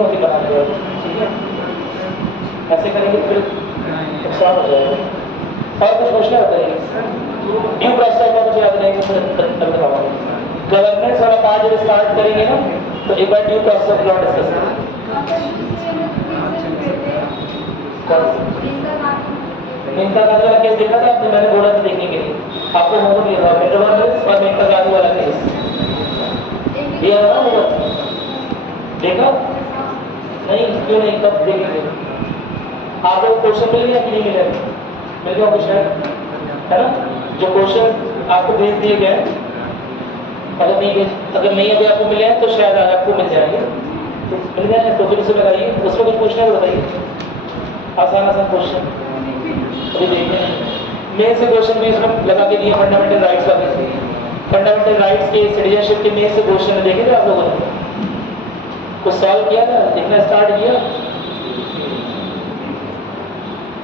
होती बना के, ठीक है? ऐसे करेंगे फिर नुकसान हो जाएगा। और कुछ क्वेश्चन बताइए। ड्यू प्रोसेस का मुझे याद रहेगा, फिर गवर्नेंस वाला पार्ट जब स्टार्ट करेंगे ना, तो एक बार due process of law discuss करेंगे। मेनका गांधी वाला केस देखा था आपने? मैंने बोला था देखने के लिए, आपको होमवर्क दिया था गवर्नेंस और मेनका गांधी वाला केस दिया था ना, देखा नहीं? क्यों नहीं, कब देखेंगे? आपको क्वेश्चन मिल गया कि नहीं मिला? मिल गया क्वेश्चन, है ना? जो क्वेश्चन आपको भेज दिए गए, अगर नहीं अभी आपको मिले हैं तो शायद आज आपको मिल जाएंगे, तो मिल गए हैं तो फिर उसे लगाइए, उसमें कुछ पूछना है बताइए। आसान आसान क्वेश्चन अभी देखते हैं। मेन से क्वेश्चन भी इसमें लगा के दिए फंडामेंटल राइट्स वाले। फंडामेंटल राइट्स के सिटीजनशिप के मेन से क्वेश्चन देखे थे आप लोगों ने? कुछ सॉल्व किया था, लिखना स्टार्ट किया?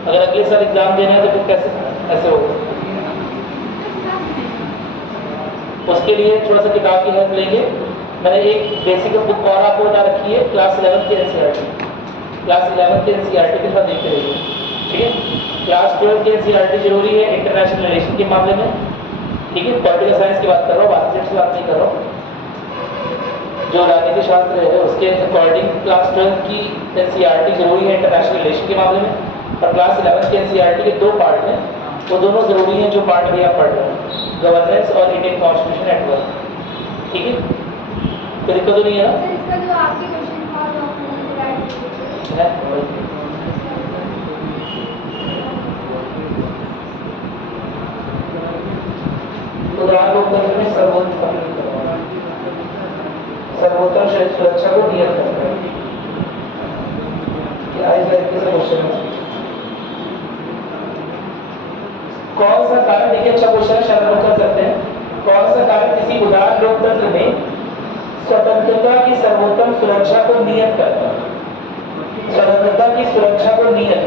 अगर अगले साल एग्जाम देना है तो फिर कैसे ऐसे होगा? उसके लिए थोड़ा सा किताब की हेल्प लेंगे। मैंने एक बेसिक बुक और आपको बता रखी है, क्लास 11 के एनसीईआरटी, क्लास 11 के एनसीईआरटी के साथ देखते रहिए, ठीक है? क्लास 12 के एनसीईआरटी जरूरी है इंटरनेशनल रिलेशन के मामले में, ठीक है? पॉलिटिकल साइंस की बात कर रहा हूँ, बात से बात नहीं कर रहा हूँ। जो राजनीति शास्त्र है उसके अकॉर्डिंग क्लास 12 की एनसीईआरटी जरूरी है इंटरनेशनल रिलेशन के मामले में, और क्लास 11 के एनसीईआरटी के दो पार्ट हैं, वो दोनों जरूरी हैं जो पार्ट भी आप पढ़ रहे हैं, गवर्नेंस और इंडियन कॉन्स्टिट्यूशन एट वर्क, ठीक है? कोई दिक्कत तो नहीं है ना? इसका जो आपके क्वेश्चन में सर्वोत्तम सुरक्षा को नियत करता है, क्या इस तरीके से क्वेश्चन है? कौन सा कारण, देखिए अच्छा क्वेश्चन है, शायद लोग कर सकते हैं। कौन सा कारण किसी उदार लोकतंत्र में स्वतंत्रता की सर्वोत्तम सुरक्षा को नियत करता है? स्वतंत्रता की सुरक्षा को नियत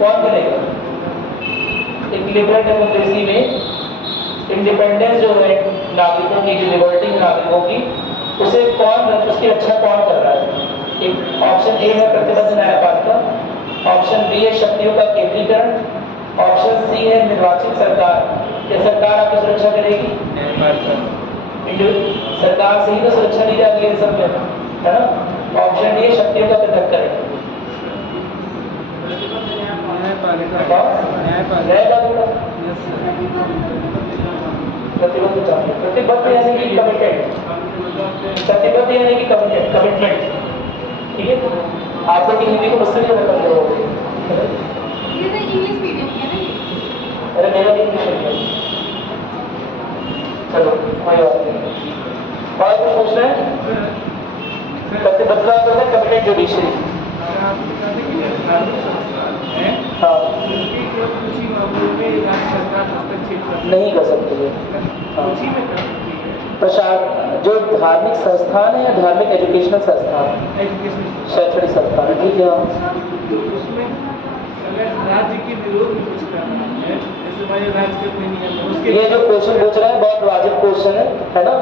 कौन करेगा? एक लिबरल डेमोक्रेसी में इंडिपेंडेंस जो है नागरिकों की, जो लिबर्टी है नागरिकों की, उसे कौन, उसकी रक्षा कौन कर रहा है? एक ऑप्शन ए है प्रतिबद्ध न्यायपालिका, ऑप्शन बी है शक्तियों का केंद्रीकरण, ऑप्शन सी है निर्वाचित सरकार। ये सरकार आपकी सुरक्षा करेगी? सरकार से ही तो सुरक्षा दी जाती है सब में, है ना? ऑप्शन डी है शक्तियों का पृथक्करण। प्रतिबद्ध यानी कि कमिटेड, प्रतिबद्ध यानी कि कमिटमेंट, ठीक है? आप लोग हिंदी को मुझसे भी करते हो, इंग्लिश मीडियम है ना? अरे मेरा भी इंग्लिश मीडियम। चलो कोई बात नहीं, और कुछ पूछना है? प्रतिबद्धता तो है कमिटेड जुडिशरी, हाँ नहीं कर सकती है। जो धार्मिक संस्थान है या धार्मिक एजुकेशनल संस्थान, शैक्षणिक संस्थान, ठीक है? राज्य के विरोध में कुछ करना है, जैसे भाई राज्य के कोई नियम, ये जो क्वेश्चन पूछ रहा है बहुत वाजिब क्वेश्चन है ना?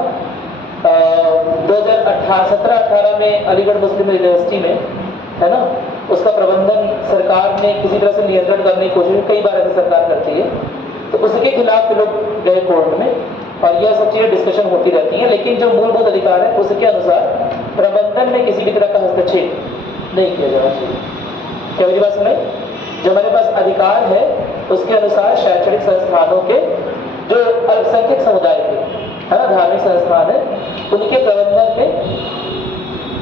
2017-18 में अलीगढ़ मुस्लिम यूनिवर्सिटी में, है ना, उसका प्रबंधन सरकार ने किसी तरह से नियंत्रण करने की कोशिश कई बार ऐसे सरकार करती है, तो उसके खिलाफ लोग गए कोर्ट में, और यह सब चीज़ें डिस्कशन होती रहती हैं। लेकिन जो मूलभूत अधिकार है उसके अनुसार प्रबंधन में किसी भी तरह का हस्तक्षेप नहीं किया जाना चाहिए। क्या मेरी बात सुनाई? जो हमारे पास अधिकार है उसके अनुसार शैक्षणिक संस्थानों के, जो अल्पसंख्यक समुदाय के, है ना, धार्मिक संस्थान है, उनके प्रबंधन में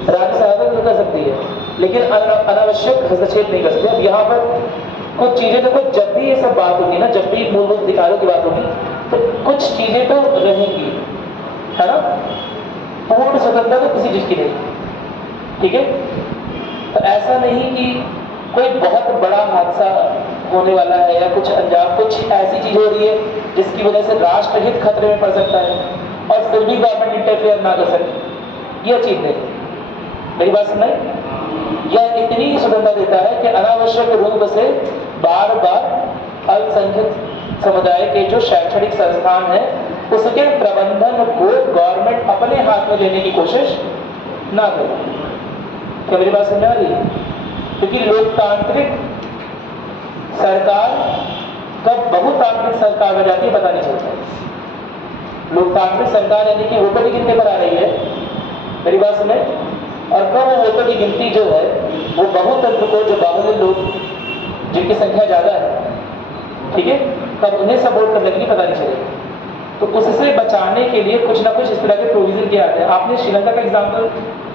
राज्य सहायता तो कर सकती है, लेकिन अनावश्यक हस्तक्षेप नहीं कर सकते। अब यहाँ पर कुछ चीजें देखो, जब भी ये सब बात होगी ना, जब भी मूलभूत अधिकारों की बात होगी, तो कुछ चीजें तो रहेंगी, है ना? पूर्ण स्वतंत्रता तो किसी चीज की नहीं, ठीक है? तो ऐसा नहीं कि कोई बहुत बड़ा हादसा होने वाला है या कुछ अंजाम, कुछ ऐसी चीज हो रही है जिसकी वजह से राष्ट्रहित खतरे में पड़ सकता है और फिर भी गवर्नमेंट इंटरफेयर ना कर सके, यह चीज नहीं। मेरी बात सुन रहे? यह इतनी स्वतंत्रता देता है कि अनावश्यक रूप से बार बार अल्पसंख्यक समुदाय के जो शैक्षणिक संस्थान है उसके प्रबंधन को गवर्नमेंट अपने हाथ में लेने की कोशिश ना करें। क्या मेरी बात समझ आ रही है? क्योंकि लोकतांत्रिक सरकार कब बहुतांत्रिक सरकार बन जाती है पता नहीं चलता। लोकतांत्रिक सरकार यानी कि वोटों की गिनती पर आ रही है, मेरी बात सुने, और कब वो वोटों की गिनती जो है वो बहुतंत्र को, जो बाहुल्य लोग जिनकी संख्या ज़्यादा है, ठीक है, तब उन्हें सपोर्ट करने के लिए पता नहीं चलेगा। तो उससे बचाने के लिए कुछ ना कुछ इस तरह के प्रोविजन किए जाते हैं। आपने श्रीलंका का एग्जाम्पल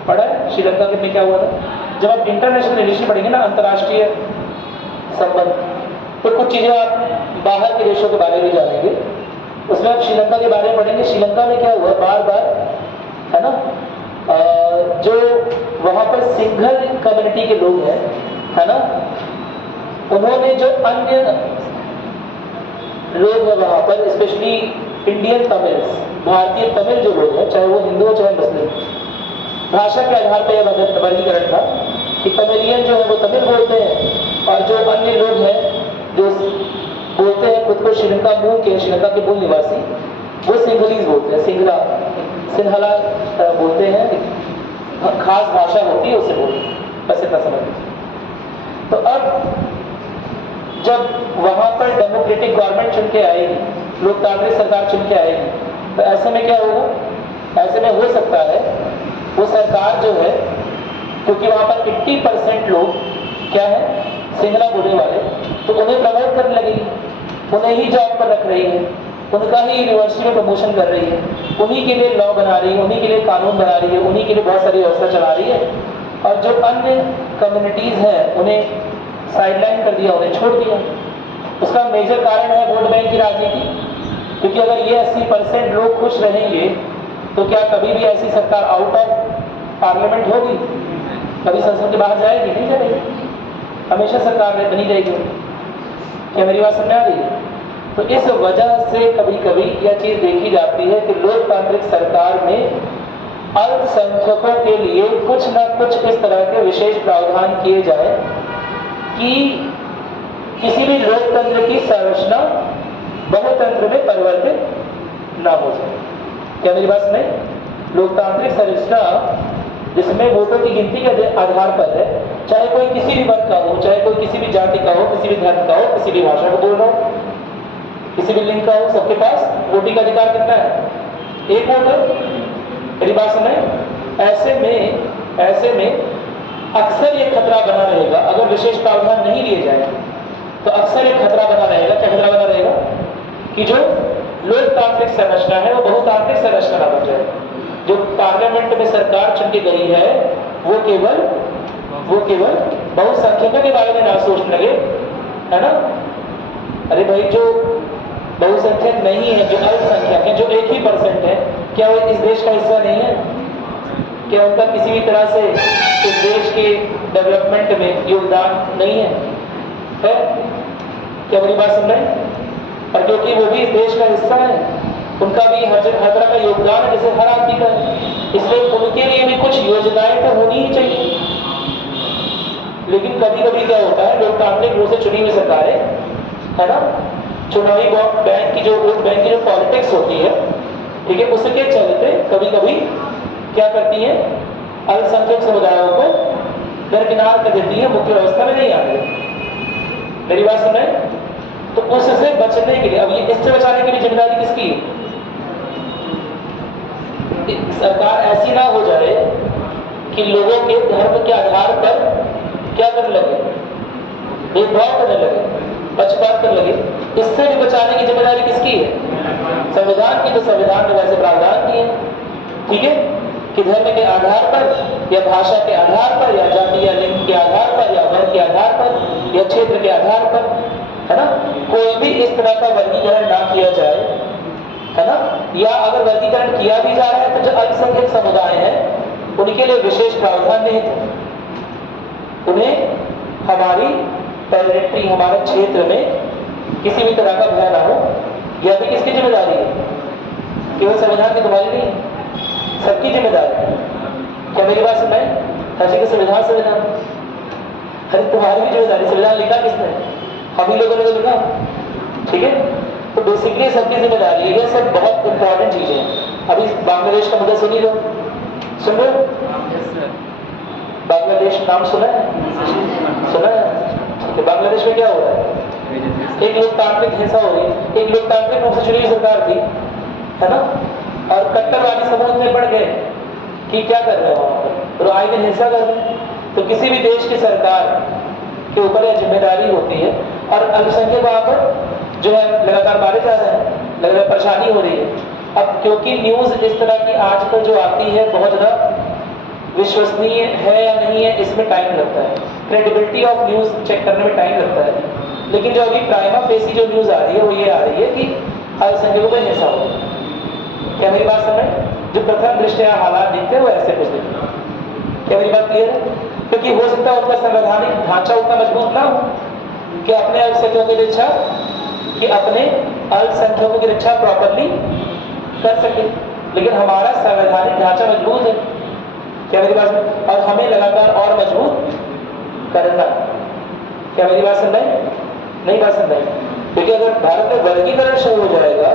पढ़ा है? श्रीलंका में क्या हुआ था? जब आप इंटरनेशनल रिलेशन पढ़ेंगे ना, अंतर्राष्ट्रीय संबंध, तो कुछ चीज़ें आप बाहर के देशों के बारे में जानेंगे, उसमें आप श्रीलंका के बारे में पढ़ेंगे। श्रीलंका में क्या हुआ, बार बार, है ना, जो वहाँ पर सिंघल कम्युनिटी के लोग हैं, है ना, उन्होंने जो अन्य लोग हैं वहाँ पर, स्पेशली इंडियन तमिल्स, भारतीय तमिल जो लोग हैं, चाहे वो हिंदू हो चाहे मुस्लिम, भाषा के आधार पर यह वर्गीकरण था कि तमिलियन जो है वो तमिल बोलते हैं, और जो अन्य लोग हैं जो बोलते हैं खुद को श्रीलंका मूल के, श्रीलंका के मूल निवासी, वो सिंघलीज बोलते हैं, सिंहला बोलते हैं, खास भाषा होती है उसे बोलते हैं, बस इतना समझ लीजिए। तो अब जब वहाँ पर डेमोक्रेटिक गवर्नमेंट चुन के आएगी, लोकतांत्रिक सरकार चुन के आएगी, तो ऐसे में क्या होगा? ऐसे में हो सकता है वो सरकार जो है, क्योंकि वहाँ पर 80% लोग क्या है, सिंहला बोलने वाले, तो उन्हें प्रमोट करने लगेगी, उन्हें ही जॉब पर रख रही है, उनका ही यूनिवर्सिटी में प्रमोशन कर रही है, उन्हीं के लिए लॉ बना रही है, उन्हीं के लिए कानून बना रही है, उन्हीं के लिए बहुत सारी व्यवस्था चला रही है, और जो अन्य कम्युनिटीज़ हैं उन्हें साइडलाइन कर दिया, उन्हें छोड़ दिया। उसका मेजर कारण है वोट बैंक की राजनीति, क्योंकि अगर ये 80% लोग खुश रहेंगे तो क्या कभी भी ऐसी सरकार आउट ऑफ पार्लियामेंट होगी? कभी संसद के बाहर जाएगी? नहीं जाएगी, हमेशा सरकार में बनी रहेगी। क्या मेरी बात समझ आ रही है? तो इस वजह से कभी कभी यह चीज़ देखी जाती है कि लोकतांत्रिक सरकार में अल्पसंख्यकों के लिए कुछ ना कुछ इस तरह के विशेष प्रावधान किए जाए कि किसी भी लोकतंत्र की संरचना बहुतंत्र में परिवर्तित ना हो जाए। क्या मेरी बात सुने? लोकतांत्रिक संरचना जिसमें वोटों की गिनती के आधार पर है, चाहे कोई किसी भी वर्ग का हो, चाहे कोई किसी भी जाति का हो, किसी भी धर्म का हो, किसी भी भाषा को बोल रहा हो, किसी भी लिंग का हो, सबके पास वोटिंग का अधिकार कितना है? एक वोट है। मेरी बात सुने? ऐसे में अक्सर ये खतरा बना रहेगा, अगर विशेष प्रावधान नहीं लिए जाए तो अक्सर एक खतरा बना रहेगा। क्या खतरा बना रहेगा? कि जो लोकतांत्रिक संरचना है वो बहुतांत्रिक संरचना ना बन जाए। जो पार्लियामेंट में सरकार चुन के गई है वो केवल बहुसंख्यकों के बारे में ना सोचने लगे, है ना। अरे भाई, जो बहुसंख्यक नहीं है, जो अल्पसंख्यक है, जो 1% है, क्या वो इस देश का हिस्सा नहीं है? क्या उनका किसी भी तरह से इस देश के डेवलपमेंट में योगदान नहीं है? क्या मेरी बात सुन रहे हैं? और क्योंकि वो भी इस देश का हिस्सा है, उनका भी हर तरह का योगदान है, जैसे हर आदमी का, इसलिए उनके लिए भी कुछ योजनाएं तो होनी ही चाहिए। लेकिन कभी कभी क्या होता है, लोकतांत्रिक रूप से चुनी हुई सरकारें, है ना, चुनावी बैंक की जो वोट बैंक की जो पॉलिटिक्स होती है, ठीक है, उसके चलते कभी कभी क्या करती है, अल्पसंख्यक समुदायों को दरकिनार कर देती है, मुख्य व्यवस्था में नहीं आती। मेरी बात सुन रहे? तो उससे बचने के लिए, अब ये इससे बचाने की भी जिम्मेदारी किसकी है? सरकार ऐसी ना हो जाए कि लोगों के धर्म के आधार पर क्या करने लगे, भेदभाव करने लगे, पक्षपात करने लगे। इससे भी बचाने की जिम्मेदारी किसकी है? संविधान की। तो संविधान ने वैसे प्रावधान किए, ठीक है, कि धर्म के आधार पर या भाषा के आधार पर या जाति या लिंग के आधार पर या वर्ग के आधार पर या क्षेत्र के आधार पर, है ना, कोई भी इस तरह का वर्गीकरण ना किया जाए, है ना। या अगर वर्गीकरण किया भी जा रहा है तो जो अल्पसंख्यक समुदाय हैं उनके लिए विशेष प्रावधान नहीं थे। उन्हें हमारी टेरिटरी, हमारे क्षेत्र में किसी भी तरह का भय ना हो, यह भी किसकी जिम्मेदारी है? केवल संविधान की तुम्हारी नहीं, सबकी जिम्मेदारी है। क्या मेरी बात सुन रहे हैं? ऐसे कि संविधान अरे तुम्हारी भी जिम्मेदारी। संविधान लिखा किसने? हम ही लोगों ने तो लिखा, ठीक है। तो बेसिकली सबकी जिम्मेदारी है। ये सब बहुत इंपॉर्टेंट चीजें हैं। अभी बांग्लादेश का मुद्दा सुन ही लो, सुन लो। Yes sir. बांग्लादेश नाम सुना है? सुना है? तो बांग्लादेश में क्या हो रहा है? एक लोकतांत्रिक हिंसा हो रही है, एक लोकतांत्रिक रूप से चुनी हुई सरकार थी, है ना, और कट्टरवादी समूह इतने बढ़ गए कि क्या कर रहे हैं वहां पर, और आए दिन हिंसा कर रहे हैं। तो किसी भी देश की सरकार के ऊपर यह जिम्मेदारी होती है, और अल्पसंख्यक वहां पर जो है लगातार मारे जा रहे हैं, लगातार परेशानी हो रही है। अब क्योंकि न्यूज इस तरह की आजकल जो आती है बहुत ज्यादा विश्वसनीय है या नहीं है, इसमें टाइम लगता है, क्रेडिबिलिटी ऑफ न्यूज चेक करने में टाइम लगता है। लेकिन जो अभी प्राइमा फेसी जो न्यूज आ रही है वो ये आ रही है कि अल्पसंख्यकों में हिंसा हो। क्या मेरी बात समझ? जो प्रथम दृष्टया हालात दिखते हैं वो ऐसे कुछ दिखते हैं। क्या मेरी बात क्लियर है? क्योंकि हो सकता है उनका संवैधानिक ढांचा उतना मजबूत ना हो कि अपने अल्पसंख्यकों की रक्षा प्रॉपरली कर सके, लेकिन हमारा संवैधानिक ढांचा मजबूत है। क्या मेरी बात? और हमें लगातार और मजबूत करना। क्या मेरी बात समझ? नहीं बात समझ? क्योंकि अगर भारत में वर्गीकरण शुरू हो जाएगा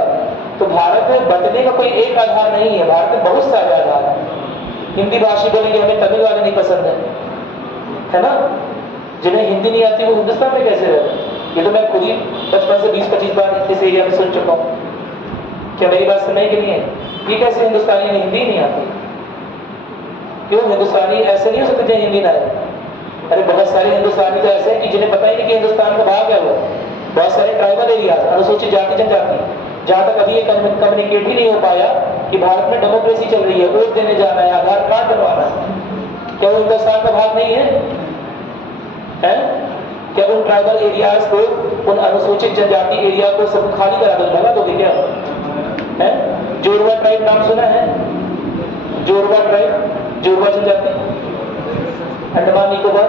तो भारत में बंटने का कोई एक आधार नहीं है, भारत में बहुत सारे आधार हैं। हिंदी भाषी बोलेंगे हमें तमिल वाले नहीं पसंद है ना, जिन्हें हिंदी नहीं आती वो हिंदुस्तान में कैसे रहे? ये तो मैं खुद ही बचपन से 20-25 बार इस एरिया में सुन चुका हूँ। क्या मेरी बात समझने के लिए? ये कैसे हिंदुस्तानी में हिंदी नहीं आती? क्यों हिंदुस्तानी ऐसे नहीं हो सकते जिन्हें हिंदी ना आए? अरे बहुत सारे हिंदुस्तानी तो ऐसे हैं कि जिन्हें पता ही नहीं कि हिंदुस्तान का भाग है वो। बहुत सारे ट्राइबल एरियाज, अनुसूचित जाति जनजाति, जहां तक अभी ये कम्युनिकेट ही नहीं हो पाया कि भारत में डेमोक्रेसी चल रही है, वोट देने जाना है, आधार कार्ड बनवाना है, क्या वो हिंदुस्तान का भाग नहीं है? क्या उन ट्राइबल एरियाज को, उन अनुसूचित जनजाति एरिया को सब खाली करा दो, भगा दोगे क्या? है जोरवा ट्राइब नाम सुना है? जोरवा ट्राइब, जोरवा जनजाति, अंडमान निकोबार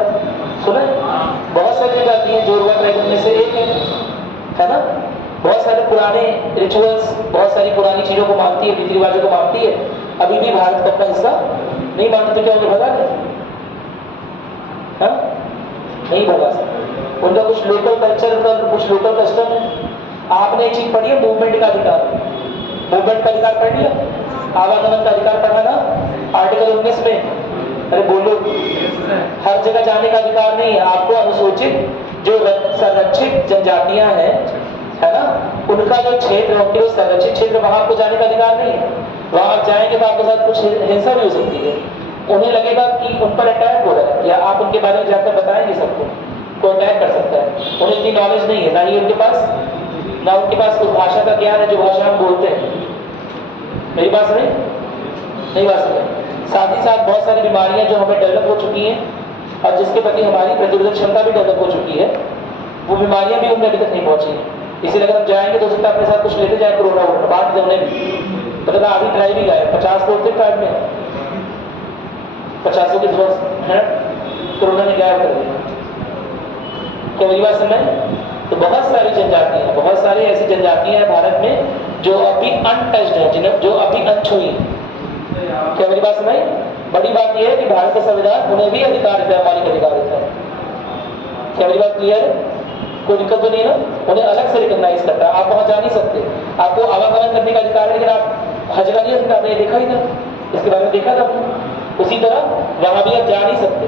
सुना है? बहुत सारी जनजाति हैं, जोरवा ट्राइब में से एक है ना। बहुत सारे पुराने रिचुअल्स, बहुत सारी पुरानी चीजों को मानती है, रीति रिवाजों को मानती है, अभी भी भारत का अपना हिस्सा नहीं मानते, तो क्या उन्हें भगा दें? नहीं भगा सकते। उनका कुछ लोकल कल्चर, उनका कुछ लोकल कस्टम है। आपने एक चीज पढ़ी है, मूवमेंट का अधिकार। मूवमेंट का अधिकार पढ़ लिया? आवागमन का अधिकार पढ़ा ना आर्टिकल 19 में? अरे बोलो, हर जगह जाने का अधिकार नहीं है आपको। अनुसूचित जो संरक्षित जनजातियां हैं, है ना, उनका जो क्षेत्र होती है, संरक्षित क्षेत्र, वहां आपको जाने का अधिकार नहीं है। वहां आप जाएंगे तो आपके साथ कुछ हिंसा भी हो सकती है। उन्हें लगेगा कि उन पर अटैक हो रहा है, या आप उनके बारे में जाकर बताएंगे सबको, कोई अटैक कर सकता है। उन्हें इतनी नॉलेज नहीं है, ना ही उनके पास उस भाषा का ज्ञान है जो भाषा हम बोलते हैं। मेरी बात समझ? नहीं बात समझ? साथ ही साथ बहुत सारी बीमारियां जो हमें डेवलप हो चुकी हैं और जिसके प्रति हमारी प्रतिरोधक क्षमता भी डेवलप हो चुकी है, वो बीमारियां भी उनमें अभी तक नहीं पहुंची हैं। इसीलिए अगर हम जाएंगे तो हो सकता है अपने साथ कुछ लेते जाए, कोरोना बांट दें उन्हें भी। मतलब आधी ड्राइव ही गए, 50 लोग थे ट्राइब में, 50 के कोरोना ने गायब कर दिया। क्या मेरी बात समझ? तो बहुत सारी जनजातियां, बहुत सारी ऐसी जनजातियां हैं भारत में जो अभी अनटच्ड है, जो अभी अनछुई है। क्या मेरी बात समझ? बड़ी बात यह है कि भारत का संविधान उन्हें भी अधिकार देता है, मौलिक अधिकार देता है। क्या मेरी बात क्लियर है? कोई दिक्कत तो नहीं है ना? उन्हें अलग से रिकॉग्नाइज करता है। आप वहां जा नहीं सकते, आपको आवागमन करने का अधिकार है, लेकिन आप हज का नहीं सकते। आपने देखा ही था, इसके बारे में देखा था। उसी तरह वहां भी आप जा नहीं सकते,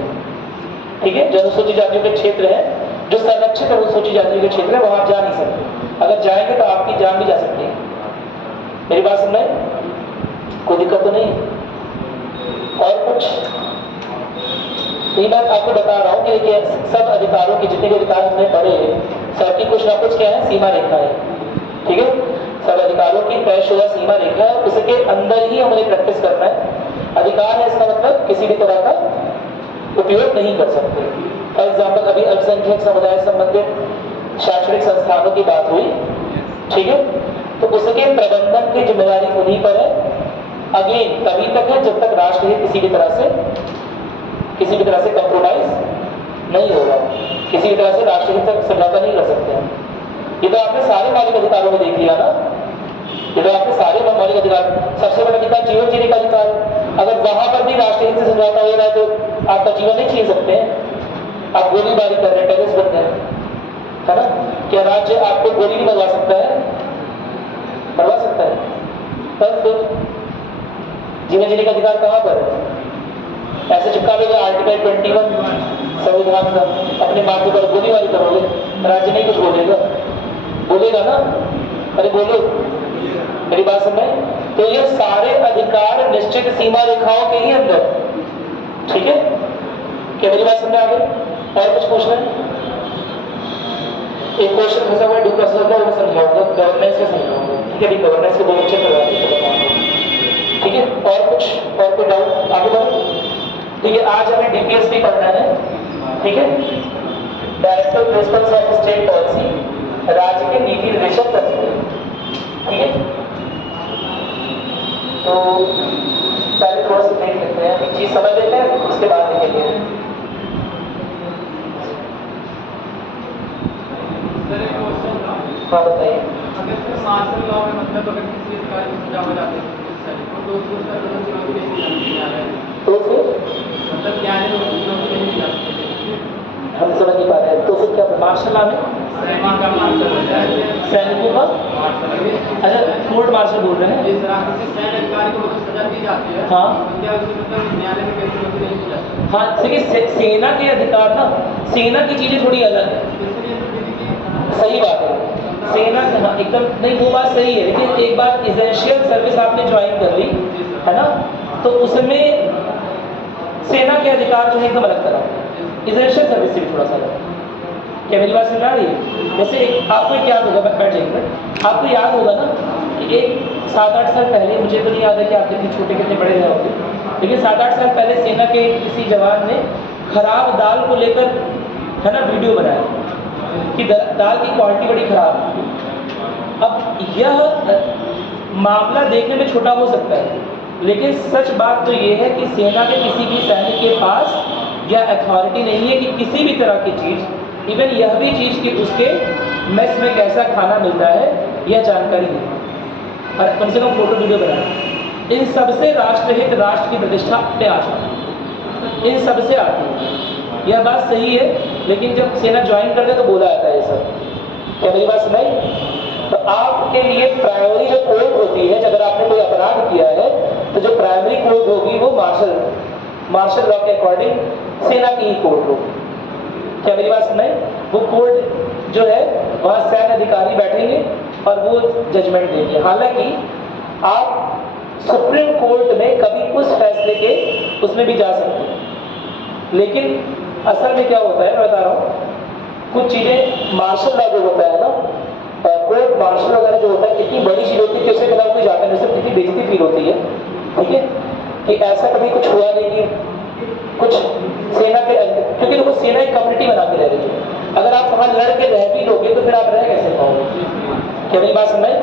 ठीक है? जो अनुसूचित जातियों के क्षेत्र है, जो संरक्षित अनुसूचित जातियों के क्षेत्र है, वहां आप जा नहीं सकते। अगर जाएंगे तो आपकी जान भी जा सकती है। मेरी बात समझ? कोई दिक्कत तो नहीं? और कुछ मैं आपको बता रहा हूँ कि सब अधिकारों के जितने भी अधिकार हमने पढ़े, सबकी कुछ ना कुछ क्या है, सीमा रेखा है, ठीक है? सब अधिकारों की तयशुदा सीमा रेखा है, उसके अंदर ही हमें प्रैक्टिस करना है। अधिकार है, इसका मतलब किसी भी तरह का उपयोग नहीं कर सकते। फॉर एग्जाम्पल, अभी अल्पसंख्यक समुदाय संबंधित शैक्षणिक संस्थानों की बात हुई, ठीक है? तो उसके प्रबंधन की जिम्मेदारी उन्हीं पर है। अगेन तभी तक है जब तक राष्ट्रहित किसी भी तरह से कंप्रोमाइज नहीं होगा, किसी भी तरह से राष्ट्रहित तक समझौता नहीं कर सकते हैं। ये तो आपने सारे मौलिक अधिकारों में देख लिया ना, ये तो आपने सारे मौलिक अधिकार। सबसे बड़ा अधिकार जीवन जीने का अधिकार है। अगर वहां पर भी राष्ट्रहित से समझौता हो रहा है तो आपका जीवन नहीं छीन सकते हैं। आप गोलीबारी कर रहे हैं, टेररिस्ट बन रहे हैं, है ना? क्या राज्य आपको गोली नहीं मरवा सकता है? मरवा सकता है। तब फिर जीवन जीने का अधिकार कहां पर है? ऐसे चिपका दोगे आर्टिकल 21 संविधान का, अपने माथे पर गोलीबारी करोगे, राज्य नहीं कुछ बोलेगा, बोलेगा ना? अरे बोलो, मेरी बात समझ। तो ये सारे अधिकार निश्चित सीमा रेखाओं के ही अंदर, ठीक है? क्या मेरी बात समझ आ गई? और कुछ पूछना है? एक क्वेश्चन फंसा हुआ ड्यू प्रोसेस का, वो समझाऊंगा, गवर्नेंस का समझाऊंगा, ठीक है? अभी गवर्नेंस के बहुत अच्छे करवा ठीक है? और कोई डाउट? आगे बढ़ो। ठीक है, आज हमें डीपीएस भी पढ़ना है, ठीक है? Director principles of state policy, राज्य के नीति निर्देशक तत्व, ठीक है? तो पहले थोड़ा सा देख लेते हैं, एक चीज समझ लेते हैं, उसके बाद देखेंगे। सर एक क्वेश्चन था। हाँ बताइए। अगर फिर मार्शल लॉ में मतलब अगर किसी अधिकारी को सजा हो जाती है तो उसको सर चुनौती नहीं दी जाती है, तो फिर मतलब न्यायालय में चुनौती नहीं दी जाती। हम समझ नहीं पा रहे हैं, तो फिर क्या मार्शल लॉ में सैनिक का मार्शल सैनिकों का, अच्छा कोर्ट मार्शल बोल रहे हैं? जिस तरह से सैन्य अधिकारी को मतलब सजा दी जाती है, हाँ। तो क्या उसको मतलब न्यायालय में कैसे चुनौती नहीं दी जाती? हाँ, देखिए सेना के अधिकार ना, सेना की चीजें थोड़ी अलग है। इसलिए तो दीदी की सही बात है, सेना हाँ, एकदम नहीं, वो बात सही है, लेकिन एक बार एसेंशियल सर्विस आपने ज्वाइन कर ली है ना, तो उसमें सेना के अधिकार जो है एकदम अलग तरह, एसेंशियल सर्विस से भी थोड़ा सा अलग। क्या मेरी बात समझ आ रही है? जैसे एक आपको एक याद होगा, बैठ जाइए, आपको याद होगा ना कि एक 7-8 साल पहले, मुझे तो नहीं याद है कि आप कितने छोटे कितने बड़े रहे होंगे, लेकिन 7-8 साल पहले सेना के किसी जवान ने खराब दाल को लेकर है ना वीडियो बनाया कि दाल की क्वालिटी बड़ी खराब है। अब यह मामला देखने में छोटा हो सकता है, लेकिन सच बात तो ये है कि सेना के किसी भी सैनिक के पास यह अथॉरिटी नहीं है कि किसी भी तरह की चीज़, इवन यह भी चीज़ कि उसके मेस में कैसा खाना मिलता है, यह जानकारी नहीं, और कम से कम फोटो वीडियो बनाए। इन सबसे राष्ट्रहित, राष्ट्र की प्रतिष्ठा पे आ जाता, इन सबसे आती है, यह बात सही है। लेकिन जब सेना ज्वाइन करते तो बोला जाता है ये सब। क्या मेरी बात सुनाई? तो आपके लिए प्राइमरी जो कोर्ट होती है, अगर आपने कोई अपराध किया है तो जो प्राइमरी कोर्ट होगी वो मार्शल लॉ के अकॉर्डिंग सेना की ही कोर्ट होगी। क्या मेरी बात सुनाई? वो कोर्ट जो है वहाँ सैन्य अधिकारी बैठेंगे और वो जजमेंट देंगे। हालांकि आप सुप्रीम कोर्ट में कभी उस फैसले के उसमें भी जा सकते हैं, लेकिन असल में क्या होता है मैं बता रहा हूँ, कुछ चीज़ें मार्शल लॉ जो होता है ना, कोर्ट मार्शल वगैरह जो होता है, कितनी बड़ी चीज़ होती है कि उसके खिलाफ कोई जाता है, जैसे कितनी बेइज्जती फील होती है, ठीक है? कि ऐसा कभी कुछ हुआ नहीं कि कुछ सेना के, क्योंकि देखो सेना एक कम्युनिटी बना के रह रही है, अगर आप वहाँ लड़ के रह भी लोगे तो फिर आप रह कैसे पाओगे? क्या मेरी बात समझ?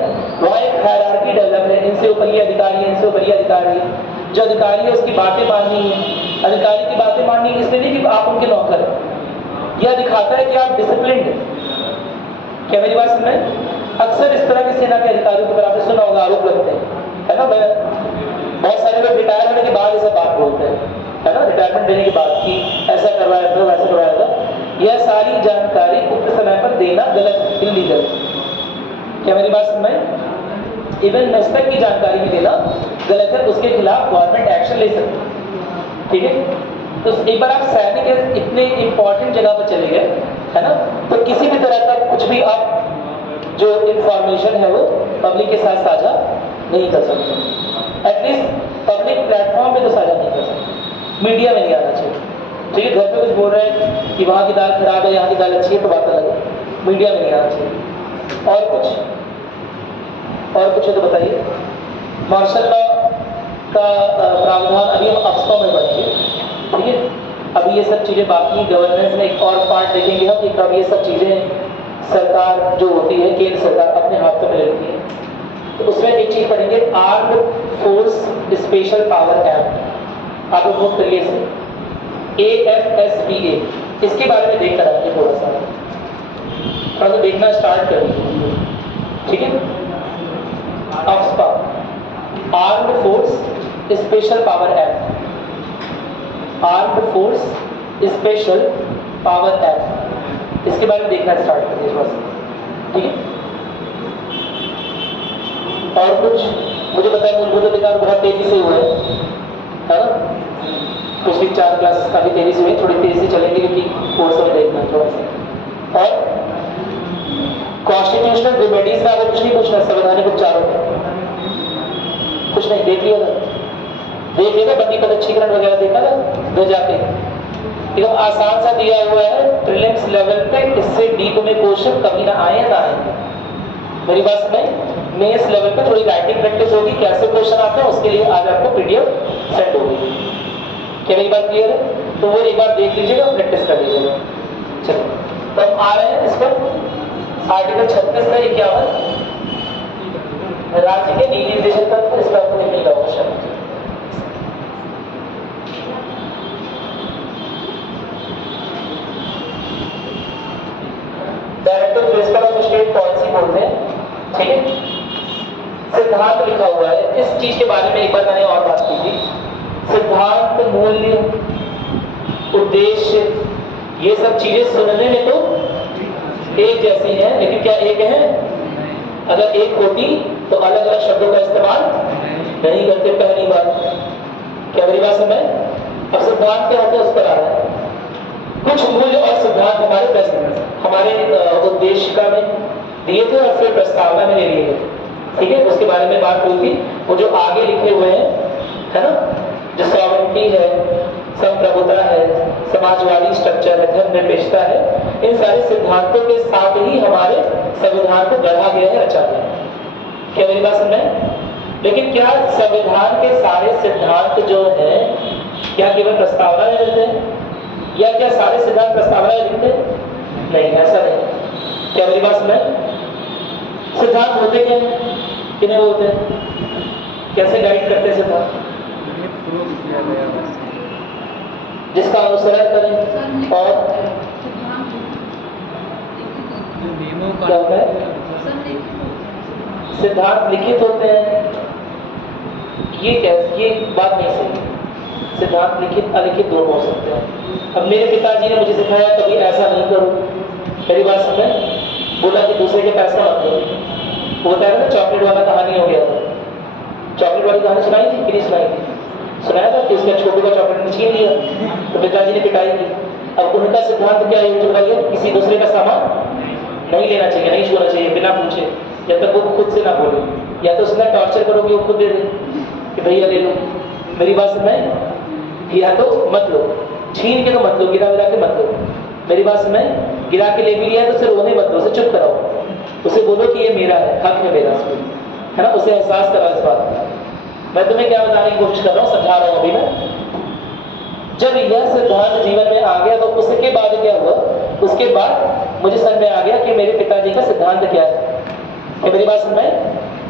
वहाँ एक हायरार्की डेवलप है, इनसे ऊपर ये अधिकारी है, इनसे ऊपर ये अधिकारी है, जो अधिकारी है उसकी बातें माननी है, अधिकारी की बातें माननी है, इसलिए नहीं कि आप उनके नौकर हैं, यह दिखाता है कि आप डिसिप्लिन हैं। क्या मेरी बात समझ? अक्सर इस तरह के सेना के अधिकारियों पर आपने सुना होगा, आरोप लगते हैं, है ना? बहुत सारे लोग रिटायर होने के बाद ये सब बात बोलते हैं, है ना, रिटायरमेंट देने के बाद कि ऐसा करवाया था, वैसा करवाया था। यह सारी जानकारी उक्त समय पर देना गलत, इलीगल। क्या मेरी बात समझ? इवन नस्बत की जानकारी भी देना गलत है, उसके खिलाफ गवर्नमेंट एक्शन ले सकती है, ठीक है? तो एक बार आप सैनिक इतने इंपॉर्टेंट जगह पर चले गए, है ना, तो किसी भी तरह का कुछ भी आप जो इंफॉर्मेशन है वो पब्लिक के साथ साझा नहीं कर सकते, एटलीस्ट पब्लिक प्लेटफॉर्म पे तो साझा नहीं कर सकते, मीडिया में नहीं आना चाहिए, ठीक है? घर पे कुछ बोल रहे हैं कि वहाँ की दाल खराब है, यहाँ की दाल अच्छी है, तो बात अलग है, मीडिया में नहीं आना चाहिए। और कुछ है तो बताइए। मार्शल लॉ का प्रावधान अभी हम अफसों में पढ़ेंगे, ठीक है? अभी ये सब चीज़ें बाकी, गवर्नेंस में एक और पार्ट देखेंगे हम कि कब ये सब चीज़ें सरकार जो होती है, केंद्र सरकार अपने हाथों में लेती है, तो उसमें एक चीज़ पढ़ेंगे, armed force special power act. आप लोग नोट करिए इसे, AFSPA, इसके बारे में देखकर आइए, थोड़ा सा देखना स्टार्ट करिए, ठीक है? AFSPA, armed force special power act, armed force special power act, इसके बारे में देखना स्टार्ट करिए थोड़ा सा, ठीक है? और कुछ मुझे पता है मूलभूत अधिकार बहुत तेजी से हुए हैं, है ना? पिछली 4 क्लासेस काफ़ी तेजी से हुई, थोड़ी तेजी से चलेंगे क्योंकि कोर्स में देखना है थोड़ा सा। और कॉन्स्टिट्यूशनल रेमेडीज में आपको कुछ नहीं पूछना, संवैधानिक उपचारों में कुछ नहीं, देख लिया देख लिया बंदी पदच्छीकरण वगैरह देखा ना दो जाके, एकदम आसान सा दिया हुआ है प्रीलिम्स लेवल पे, इससे डीप में क्वेश्चन कभी ना आए ना आए। मेरी बात सुनाई, मेंस लेवल पे थोड़ी राइटिंग प्रैक्टिस होगी, कैसे क्वेश्चन आते हैं उसके लिए आज आपको पीडीएफ सेंड होगी। क्या मेरी बात क्लियर है? तो वो एक बार देख लीजिएगा, प्रैक्टिस कर लीजिएगा। चलो तो हम आ रहे हैं इस पर, आर्टिकल 36 से 51 राज्य के नीति निर्देशन तत्व, इस पर आपको नहीं मिला question. Directive principle of state policy बोलते हैं, ठीक है। सिद्धांत लिखा हुआ है, इस चीज के बारे में एक बार मैंने और बात की थी। सिद्धांत, मूल्य, उद्देश्य, ये सब चीजें सुनने में तो एक जैसी हैं, लेकिन क्या एक है? अगर एक होती तो अलग अलग शब्दों का इस्तेमाल नहीं करते। पहली बात, क्या मेरी बात समझ? अब सिद्धांत क्या होता है उस पर आ रहा है। कुछ मूल्य और सिद्धांत हमारे उद्देशिका में दिए थे और फिर प्रस्तावना में ले लिए थे, ठीक है। उसके बारे में बात हुई थी। वो जो आगे लिखे हुए हैं, है ना, जो सॉवरेंटी है, संप्रभुता है, समाजवादी स्ट्रक्चर है, धर्मनिरपेक्षता है, इन सारे सिद्धांतों के साथ ही हमारे संविधान को गढ़ा गया है, रचा गया है। क्या मेरी बात समझ? लेकिन क्या संविधान के सारे सिद्धांत जो हैं क्या केवल प्रस्तावना में मिलते हैं, या क्या सारे सिद्धांत प्रस्तावना में मिलते हैं? नहीं, ऐसा नहीं। क्या मेरी बात समझ? सिद्धांत होते क्या हैं, किन्हें होते हैं, कैसे गाइड करते हैं सिद्धांत? जिसका अनुसरण करें और क्या होता है? सिद्धांत लिखित होते हैं, ये बात नहीं सही। सिद्धांत लिखित अलिखित दोनों हो सकते हैं। अब मेरे पिताजी ने मुझे सिखाया कभी ऐसा नहीं करो, मेरी बात समझ, बोला कि दूसरे के पैसा मत दो। होता है ना चॉकलेट वाला कहानी हो गया था, चॉकलेट वाली कहानी सुनाई थी कि नहीं सुनाई थी? सुनाया था कि उसका छोटू का चॉकलेट छीन लिया तो पिताजी ने पिटाई की। अब उनका सिद्धांत क्या है, जो बताइए, किसी दूसरे का सामान नहीं लेना चाहिए, नहीं छूना चाहिए बिना पूछे, जब तक वो खुद से ना बोले। या तो उसने टॉर्चर करोगे वो खुद दे दे कि भैया ले लो। मेरी बात सुनाई, या तो मत लो, छीन के तो मत लो, गिरा विरा के मत लो। मेरी बात सुनाई, गिरा के ले भी लिया तो उसे रोने मत दो, उसे चुप कराओ, उसे बोलो कि ये मेरा है, हक है मेरा, है ना, उसे एहसास करा इस बात का। मैं तुम्हें क्या बताने की कोशिश कर रहा हूँ, समझा रहा हूँ अभी मैं। जब यह सिद्धांत जीवन में आ गया तो उसके बाद क्या हुआ, उसके बाद मुझे समझ में आ गया कि मेरे पिताजी का सिद्धांत क्या है। कि मेरी बात समझ में,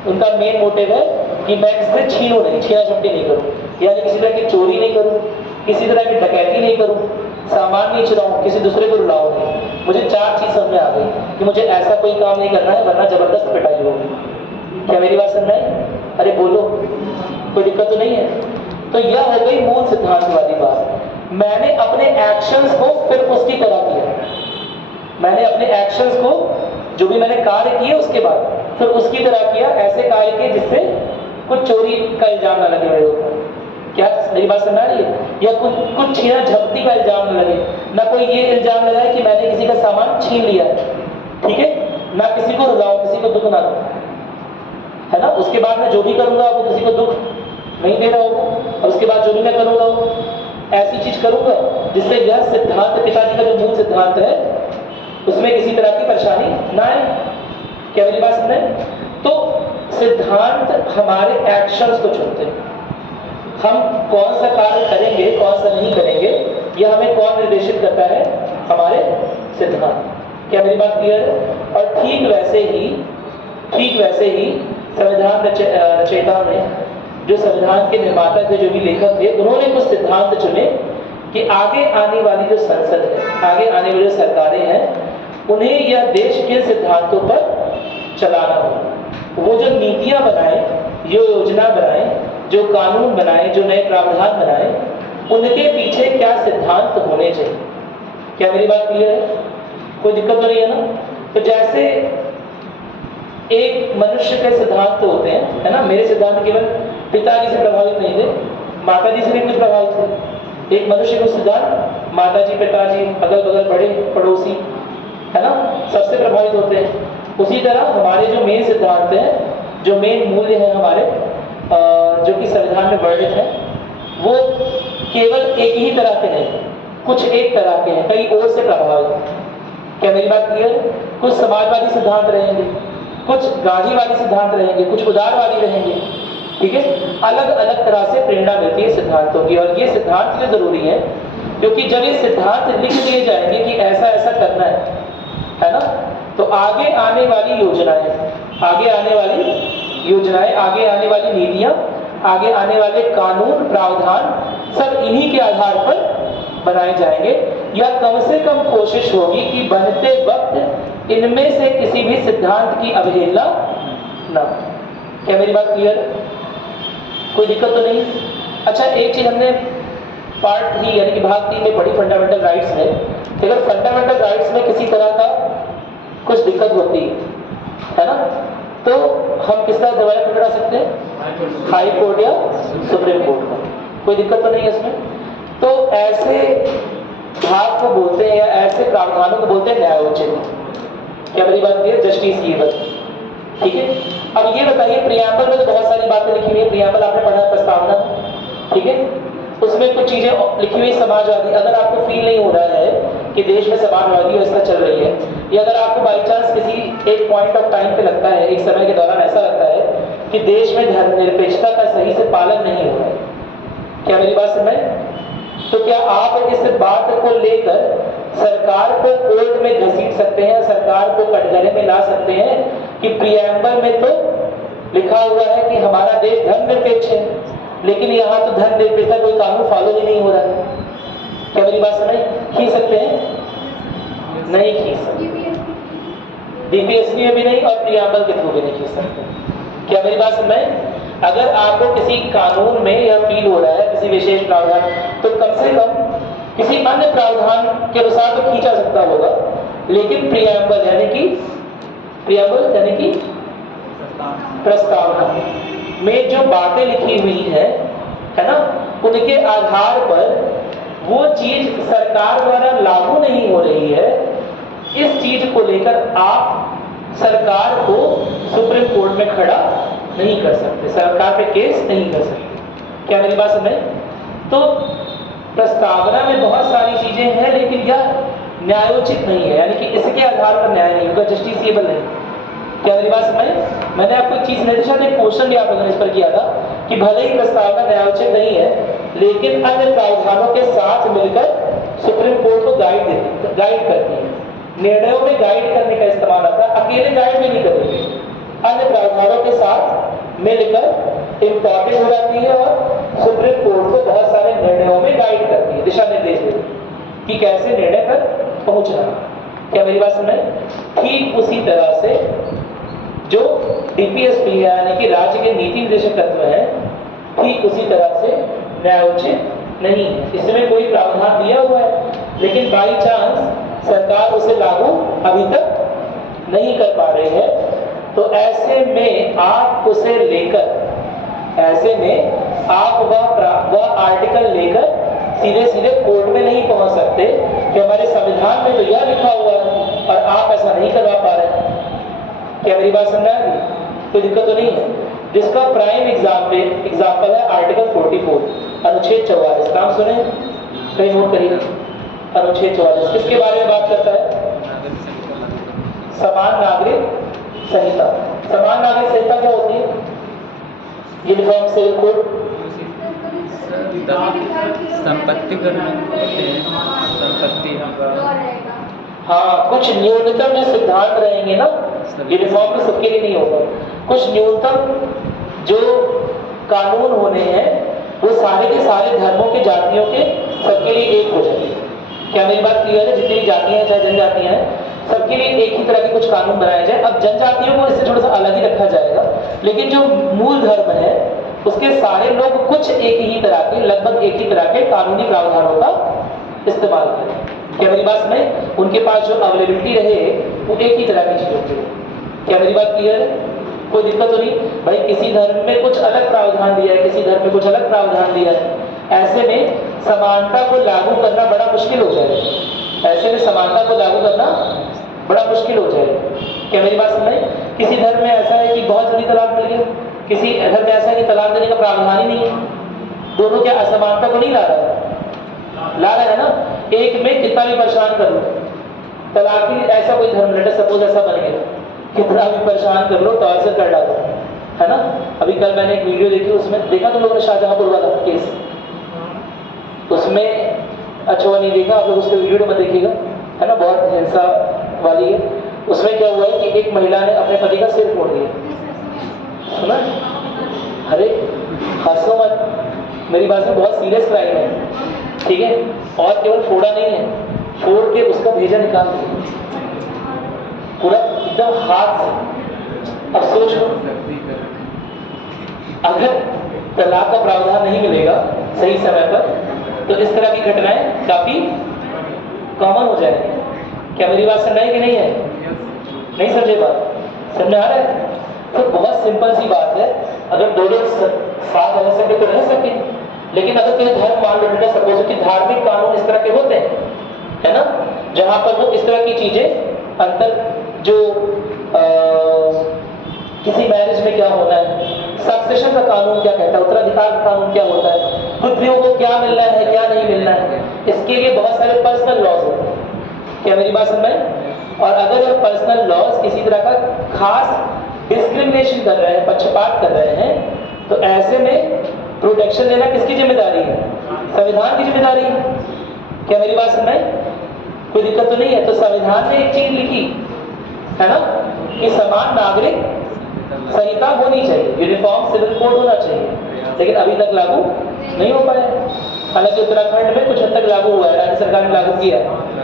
उनका मेन मोटिव है कि मैं किससे छीनूं नहीं, छीना झपटी नहीं करूं, यानी किसी तरह की चोरी नहीं करूं, किसी तरह की डकैती नहीं करूं, सामान नहीं चुराऊं, किसी दूसरे को रुलाऊं नहीं। मुझे 4 चीज समझ में आ गई कि मुझे ऐसा कोई काम नहीं करना है, वरना जबरदस्त पिटाई होगी। क्या मेरी बात समझ में? अरे बोलो, कोई दिक्कत तो नहीं है? तो यह हो गई मूल सिद्धांत वाली बात। मैंने अपने एक्शंस को फिर उसकी तरह किया, मैंने अपने एक्शंस को जो भी मैंने कार्य किए उसके बाद फिर उसकी तरह किया, ऐसे कार्य किए जिससे कुछ चोरी का इल्जाम ना लगे मेरे ऊपर। क्या मेरी बात समझ आ रही है? या कुछ छीना झपटी का इल्जाम न लगे, ना कोई ये इल्जाम लगाए कि मैंने किसी का सामान छीन लिया है, ठीक है, ना किसी को रुलाऊं, किसी को दुख ना दूं, है ना। उसके बाद मैं जो भी करूंगा वो किसी को दुख नहीं दे रहा होगा, और उसके बाद जो भी मैं करूंगा ऐसी चीज करूंगा जिससे यह सिद्धांत, पिताजी का जो मूल सिद्धांत है, उसमें किसी तरह की परेशानी ना आए। क्या मेरी बात समझे? तो सिद्धांत हमारे एक्शंस को चुनते हैं, हम कौन सा कार्य करेंगे कौन सा नहीं करेंगे, यह हमें कौन निर्देशित करता है? हमारे सिद्धांत। क्या मेरी बात क्लियर है? और ठीक वैसे ही संविधान रचयिताओं ने, जो संविधान के निर्माता थे, जो भी लेखक थे, उन्होंने कुछ सिद्धांत चुने कि आगे आने वाली जो संसद है, आगे आने वाली जो सरकारें हैं, उन्हें यह देश के सिद्धांतों पर चलाना हो। वो जो नीतियां बनाए, जो योजना बनाए, जो कानून बनाए, जो नए प्रावधान बनाए, उनके पीछे क्या सिद्धांत होने चाहिए। क्या मेरी बात क्लियर है? कोई दिक्कत तो नहीं है ना? तो जैसे एक मनुष्य के सिद्धांत तो होते हैं, है ना। मेरे सिद्धांत केवल पिताजी से प्रभावित नहीं थे, माताजी से भी कुछ प्रभावित थे, एक मनुष्य को सिद्धांत, माताजी, पिताजी, अगल बगल बड़े पड़ोसी, है ना, सबसे प्रभावित होते हैं। उसी तरह हमारे जो मेन सिद्धांत हैं, जो मेन मूल्य हैं हमारे, जो कि संविधान में वर्णित है, वो केवल एक ही तरह के नहीं, कुछ एक तरह के हैं, कई ओर से प्रभावित। क्या मेरी बात क्लियर है? कुछ समाजवादी सिद्धांत रहेंगे, कुछ गांधीवादी सिद्धांत रहेंगे, कुछ उदारवादी रहेंगे, ठीक है। अलग अलग तरह से प्रेरणा मिलती है सिद्धांतों की, और ये सिद्धांत क्यों जरूरी है? क्योंकि जब ये सिद्धांत लिख दिए जाएंगे कि ऐसा ऐसा करना है ना, तो आगे आने वाली योजनाएं, आगे आने वाली नीतियां, आगे आने वाले कानून, प्रावधान सब इन्हीं के आधार पर बनाए जाएंगे, या कम से कम कोशिश होगी कि बनते वक्त इनमें से किसी भी सिद्धांत की अवहेलना ना। क्या मेरी बात क्लियर है? कोई दिक्कत तो नहीं? अच्छा, एक चीज हमने पार्ट 3 यानी कि भाग 3 में पढ़ी, फंडामेंटल राइट्स में। अगर फंडामेंटल राइट्स में किसी तरह का कुछ दिक्कत होती है ना, तो हम किस तरह दबाया खड़ा सकते हैं? हाई कोर्ट या सुप्रीम कोर्ट का। कोई दिक्कत तो नहीं है इसमें? तो ऐसे भाग को बोलते हैं, या ऐसे प्रावधानों को बोलते हैं न्यायोचित। क्या मेरी बात है? जस्टिसएबल, ठीक है। अब ये बताइए, प्रियम्बल में तो बहुत सारी बातें लिखी हुई है। प्रियम्बल आपने पढ़ा, प्रस्तावना, ठीक है। उसमें कुछ चीजें लिखी हुई समाजवादी। अगर आपको फील नहीं हो रहा है कि देश में समाजवादी व्यवस्था चल रही है, या अगर आपको बाई चांस किसी एक पॉइंट ऑफ टाइम पे लगता है, एक समय के दौरान ऐसा लगता है कि देश में धर्मनिरपेक्षता का सही से पालन नहीं हो रहा है, क्या मेरी बात समझ? तो क्या आप इस बात को लेकर सरकार को कोर्ट में घसीट सकते हैं, सरकार को कटघरे में ला सकते हैं कि प्रियम्बल में तो लिखा हुआ है कि हमारा देश धर्मनिरपेक्ष है, लेकिन यहाँ तो धर्मनिरपेक्षता कोई कानून फॉलो ही नहीं हो रहा है? क्या मेरी बात समझ? खींच सकते हैं? नहीं खींच सकते। डीपीएसपी में भी नहीं, और प्रियम्बल के थ्रू भी नहीं खींच सकते। क्या मेरी बात समझ? अगर आपको किसी कानून में यह फील हो रहा है, किसी विशेष प्रावधान, तो कम से कम किसी अन्य प्रावधान के अनुसार तो खींचा सकता होगा, लेकिन प्रियम्बल यानी कि प्रस्तावना में जो बातें लिखी हुई है ना, उनके आधार पर वो चीज सरकार द्वारा लागू नहीं हो रही है, इस चीज को लेकर आप सरकार को सुप्रीम कोर्ट में खड़ा नहीं कर सकते, सरकार पे केस नहीं कर सकते। क्या मेरी बात समझ? तो प्रस्तावना में बहुत सारी चीजें हैं, लेकिन यह न्यायोचित नहीं है, यानी कि इसके आधार पर न्याय नहीं होगा, जस्टिसएबल नहीं। क्या मेरी बात समझ? मैंने आपको एक चीज निर्देशक ने क्वेश्चन भी आप लोगों ने इस पर किया था कि भले ही प्रस्तावना न्यायोचित नहीं है, लेकिन अन्य प्रावधानों के साथ मिलकर सुप्रीम कोर्ट को गाइड करती है। निर्णयों में गाइड करने का इस्तेमाल आता है, अकेले गाइड में नहीं करेंगे, अन्य प्रावधानों के साथ मिलकर इंपॉर्टेंट हो जाती है, और सुप्रीम कोर्ट को बहुत सारे निर्णयों में गाइड करती है, दिशा निर्देश देती है कि कैसे निर्णय पर पहुंचना। क्या मेरी बात समझ? ठीक उसी तरह से जो डीपीएसपी यानी कि राज्य के नीति निर्देशक तत्व है, ठीक उसी तरह से न्यायोचित नहीं है। इसमें कोई प्रावधान दिया हुआ है, लेकिन बाई चांस सरकार उसे लागू अभी तक नहीं कर पा रही है, तो ऐसे में आप उसे लेकर, वह आर्टिकल लेकर सीधे कोर्ट में नहीं पहुंच सकते कि हमारे संविधान में तो यह लिखा हुआ है और आप ऐसा नहीं करवा पा रहे। क्या मेरी बात समझ आएगी? कोई दिक्कत तो नहीं है? जिसका प्राइम एग्जाम्पल है आर्टिकल 44, अनुच्छेद 44। नाम सुने? कहीं नोट करिएगा। अनुच्छेद 44 किसके बारे में बात करता है? समान नागरिक संहिता। समान नागरिक संहिता क्या होती है? Uniform civil code. संपत्ति कर संपत्ति। हाँ, कुछ न्यूनतम जो सिद्धांत रहेंगे ना, यूनिफॉर्म तो सबके लिए नहीं होगा, कुछ न्यूनतम जो कानून होने हैं वो सारे के सारे धर्मों के, जातियों के सबके लिए एक हो जाएंगे। क्या मेरी बात क्लियर है? जितनी भी जातियां हैं, चाहे जनजातियां हैं, सबके लिए एक ही तरह के कुछ कानून बनाए जाए। अब जनजातियों को इससे थोड़ा सा अलग ही रखा जाएगा, लेकिन जो मूल धर्म है उसके सारे लोग कुछ एक ही तरह के, लगभग एक ही तरह के कानूनी प्रावधानों का इस्तेमाल करें। क्या मेरी बात में? उनके पास जो अवेलेबिलिटी रहे वो एक ही तरह की चीजों की। क्या मेरी बात क्लियर है? कोई दिक्कत तो नहीं? भाई किसी धर्म में कुछ अलग प्रावधान दिया है, किसी धर्म में कुछ अलग प्रावधान दिया है, ऐसे में समानता को लागू करना बड़ा मुश्किल हो जाएगा। ऐसे में समानता को लागू करना बड़ा मुश्किल हो जाएगा। क्या मेरी बात समझ में? किसी धर्म में ऐसा है कि बहुत जल्दी तलाक मिल गया, किसी धर्म में ऐसा है कि तलाक देने का प्रावधान ही नहीं है। दोनों क्या असमानता को नहीं ला रहा है? ला रहा है ना। एक में कितना भी परेशान कर लो, तलाक ही ऐसा कोई धर्म लेटर सपोज ऐसा बन गया, कितना भी परेशान कर लो, टॉर्चर कर डालो, है ना। अभी कल मैंने एक वीडियो देखी, उसमें देखा तुम लोगों ने शाहजहांपुर वाला केस, उसमें अच्छा नहीं देखा आप लोग, उसके वीडियो में देखिएगा, है ना, बहुत हिंसा वाली है। उसमें क्या हुआ है कि एक महिला ने अपने पति का सिर फोड़ दिया, सुना? अरे हंसो मत, मेरी बात में बहुत सीरियस क्राइम है, ठीक है। और केवल फोड़ा नहीं है, फोड़ के उसका भेजा निकाल दिया पूरा एकदम हाथ से। अब सोच लो, अगर तलाक का प्रावधान नहीं मिलेगा सही समय पर तो इस तरह की घटनाएं काफी कॉमन हो जाएगी। क्या मेरी बात समझ आई कि नहीं है? नहीं समझे बात? समझ आ रहा है? तो बहुत सिंपल सी बात है, अगर दो लोग साथ रह सके तो रह सके, लेकिन अगर कोई धर्म मान लो बेटा, सपोज कि धार्मिक कानून इस तरह के होते हैं, है ना, जहां पर वो इस तरह की चीजें अंतर जो किसी मैरिज में क्या होना है, सक्सेशन का कानून क्या कहता है, उत्तराधिकार का कानून क्या होता है, पुत्रियों को क्या मिलना है क्या नहीं मिलना है, इसके लिए बहुत सारे पर्सनल लॉज होते हैं। क्या मेरी बात समझ में? और अगर ये पर्सनल लॉज किसी तरह का खास डिस्क्रिमिनेशन कर रहे हैं, पक्षपात कर रहे हैं, तो ऐसे में प्रोटेक्शन देना किसकी जिम्मेदारी है? संविधान की जिम्मेदारी है। क्या मेरी बात समझ में? कोई दिक्कत तो नहीं है? तो संविधान ने एक चीज लिखी है ना कि समान नागरिक संहिता होनी चाहिए, यूनिफॉर्म सिविल कोड होना चाहिए, लेकिन अभी तक लागू नहीं हो पाया। हालांकि उत्तराखंड में कुछ हद तक लागू हुआ है, राज्य सरकार ने लागू किया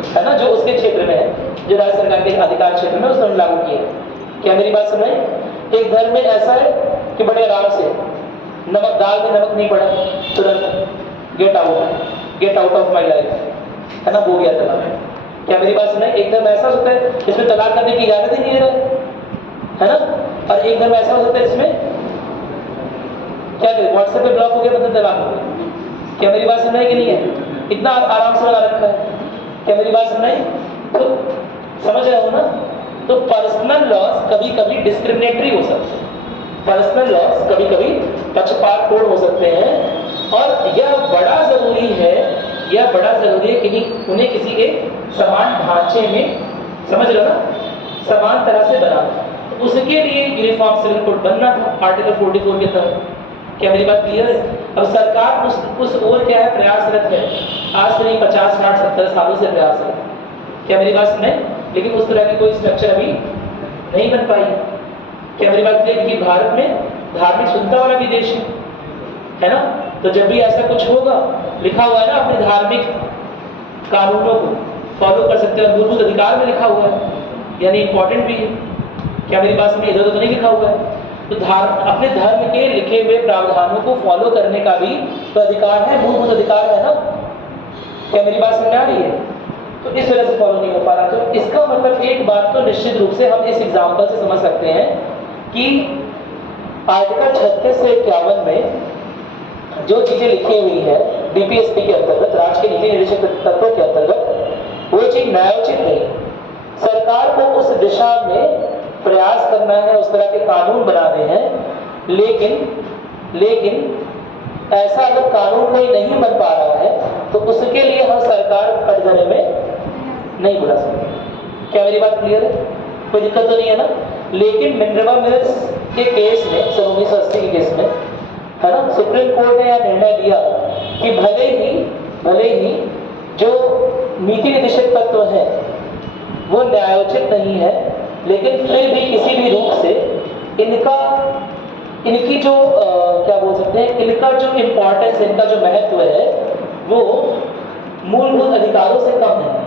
है ना, जो उसके क्षेत्र में है, जो राज्य सरकार के अधिकार क्षेत्र में उसने लागू किया है। क्या मेरी बात समझ? एक धर्म में ऐसा है कि बड़े आराम से नमक दाल में नमक नहीं पड़ा, तुरंत get out of my life, है ना, हो गया तलाक। क्या मेरी बात सुनाई? एक धर्म ऐसा होता है इसमें तलाक करने की इजाजत ही नहीं दे रहा है ना, और एक धर्म ऐसा होता है इसमें क्या करें, व्हाट्सएप पे ब्लॉक हो गया मतलब तलाक हो गया। क्या मेरी बात सुनाई कि नहीं है? इतना आराम से लगा रखा है। क्या मेरी बात सुनाई? तो समझ रहे हो ना? तो पर्सनल लॉस कभी कभी डिस्क्रिमिनेटरी हो सकते हैं, पर्सनल लॉस कभी कभी पक्षपातपूर्ण हो सकते हैं, और यह बड़ा जरूरी है कि उन्हें किसी एक समान ढांचे में, समझ लो ना, समान तरह से बना। तो उसके लिए यूनिफॉर्म सिविल कोड बनना था आर्टिकल 44 के तहत। क्या मेरी बात क्लियर है? अब सरकार उस ओर क्या है, प्रयासरत है, आज से नहीं 50, 60, 70 सालों से प्रयासरत है। क्या मेरी बात सुने? लेकिन उस तरह की कोई स्ट्रक्चर अभी नहीं बन पाई। क्या मेरी बात क्लियर? कि भारत में धार्मिक शुद्धता वाला भी देश है ना, तो जब भी ऐसा कुछ होगा, लिखा हुआ है ना, अपने धार्मिक कानूनों को फॉलो कर सकते हैं, मूलभूत अधिकार में लिखा हुआ है, यानी इंपॉर्टेंट भी है। क्या मेरी बात में इधर तो नहीं लिखा हुआ है? तो अपने धर्म के लिखे हुए प्रावधानों को फॉलो करने का भी तो अधिकार है, मूलभूत अधिकार है ना। क्या मेरी बात समझ आ रही है? तो इस वजह से फॉलो नहीं हो पा रहा। तो इसका मतलब एक बात तो निश्चित रूप से हम इस एग्जाम्पल से समझ सकते हैं कि आर्टिकल 36 से 51 में जो चीजें लिखी हुई है बीपीएसपी के अंतर्गत, राज्य के नीति निर्देशक तत्वों के अंतर्गत, वो चीज न्यायोचित नहीं। सरकार को उस दिशा में प्रयास करना है, उस तरह के कानून बनाने हैं, लेकिन ऐसा अगर कानून कोई नहीं बन पा रहा है तो उसके लिए हम सरकार कटघरे में नहीं बुला सकते। क्या मेरी बात क्लियर है? कोई दिक्कत तो नहीं है ना? लेकिन मिनर्वा मिल्स के केस में, 1980 के केस में, है ना, सुप्रीम कोर्ट ने यह निर्णय दिया कि भले ही जो नीति निर्देशक तत्व है वो न्यायोचित नहीं है, लेकिन फिर भी किसी भी रूप से इनकी जो क्या बोल सकते हैं, इनका जो इम्पोर्टेंस, इनका जो महत्व है वो मूलभूत अधिकारों से कम है।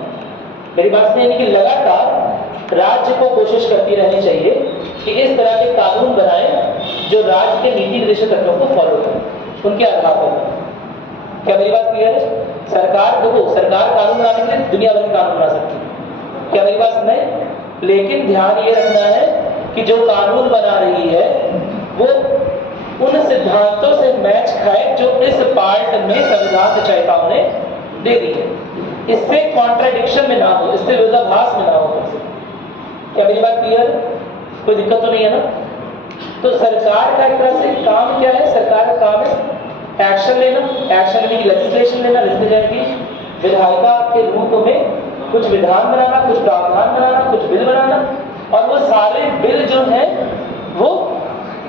मेरी बात नहीं है कि लगातार राज्य को कोशिश करती रहनी चाहिए कि इस तरह के कानून बनाएं जो राज्य के नीति निर्देशक तत्वों को फॉलो करें, उनके आधार पर। क्या मेरी बात क्लियर है? सरकार कानून बनाने के लिए दुनिया भर के कानून बना सकती है। क्या मेरी बात समझे? लेकिन ध्यान ये रखना है कि जो कानून बना रही है वो उन सिद्धांतों से मैच खाए जो इस पार्ट में संविधान रचयिताओं ने दे दी है, इससे कॉन्ट्राडिक्शन में ना हो, इससे विरोधाभास में ना हो। क्या मेरी बात क्लियर है? कोई दिक्कत तो नहीं है ना? तो सरकार का एक तरह से काम क्या है? सरकार का काम है एक्शन लेना, एक्शन लेने की लेजिस्लेशन लेना, लेजिस्लेशन की विधायिका के रूप में कुछ विधान बनाना, कुछ प्रावधान बनाना, कुछ बिल बनाना, और वो सारे बिल जो हैं वो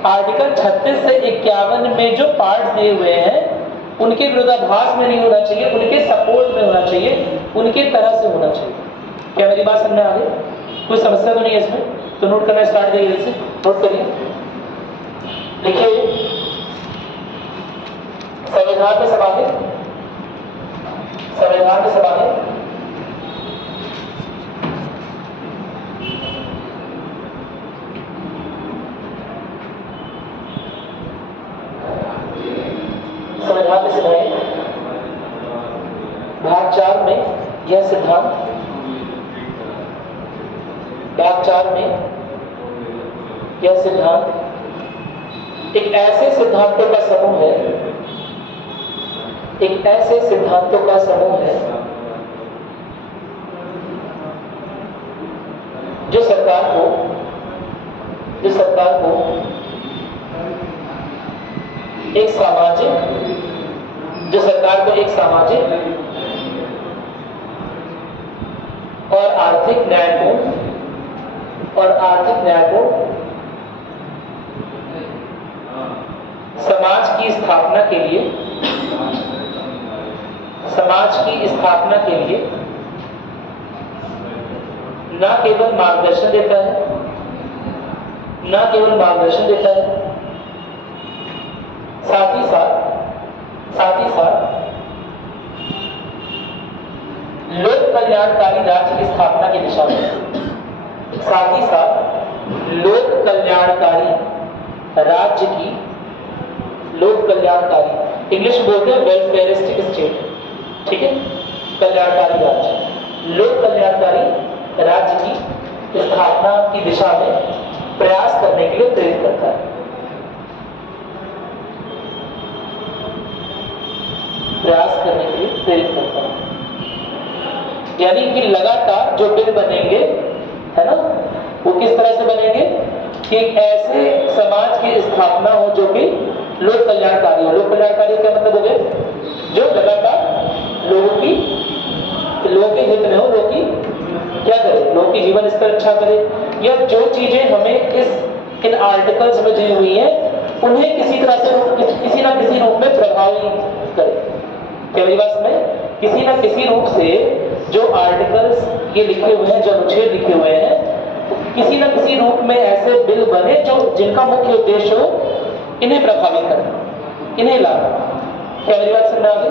आर्टिकल 36 से 51 में जो पार्ट दिए हुए हैं उनके विरोधाभास में नहीं होना चाहिए, उनके सपोर्ट में होना चाहिए, उनके तरह से होना चाहिए। क्या मेरी बात समझ में आ गई? कोई समस्या तो नहीं है इसमें? तो नोट करना स्टार्ट करिए, जल्दी से नोट करिए, लिखिए। संविधान में समाहित, संविधान में समाहित संविधान में समाहित भाग 4 में यह सिद्धांत, भाग 4 में यह सिद्धांत एक ऐसे सिद्धांतों का समूह है, एक ऐसे सिद्धांतों का समूह है जो सरकार को एक सामाजिक और आर्थिक न्यायपूर्ण समाज की स्थापना के लिए न केवल मार्गदर्शन देता है, साथ ही साथ लोक कल्याणकारी राज्य की स्थापना की दिशा में, लोक कल्याणकारी इंग्लिश बोलते हैं वेलफेयरिस्टिक स्टेट, ठीक है? कल्याणकारी राज्य, लोक कल्याणकारी राज्य की स्थापना की दिशा में प्रयास करने के लिए प्रेरित करता है। यानी कि लगातार जो बिल बनेंगे, है ना, वो किस तरह से बनेंगे कि एक ऐसे समाज की स्थापना हो जो कि लोक कल्याणकारी हो। लोक कल्याणकारी क्या मतलब हो गए? जो लगातार लोगों के हित में हो, लोगों की क्या करे, लोगों की जीवन स्तर अच्छा करे, या जो चीजें हमें इन आर्टिकल्स में दी हुई हैं उन्हें किसी तरह से किसी ना किसी रूप में प्रभावी करे। क्या मेरी बात समझ? किसी ना किसी रूप से जो आर्टिकल्स ये लिखे हुए हैं, जो अनुच्छेद लिखे हुए हैं, किसी ना किसी रूप में ऐसे बिल बने जो जिनका मुख्य उद्देश्य हो इन्हें प्रभावित करना, इन्हें लाना। क्या मेरी बात समझ में आ गई?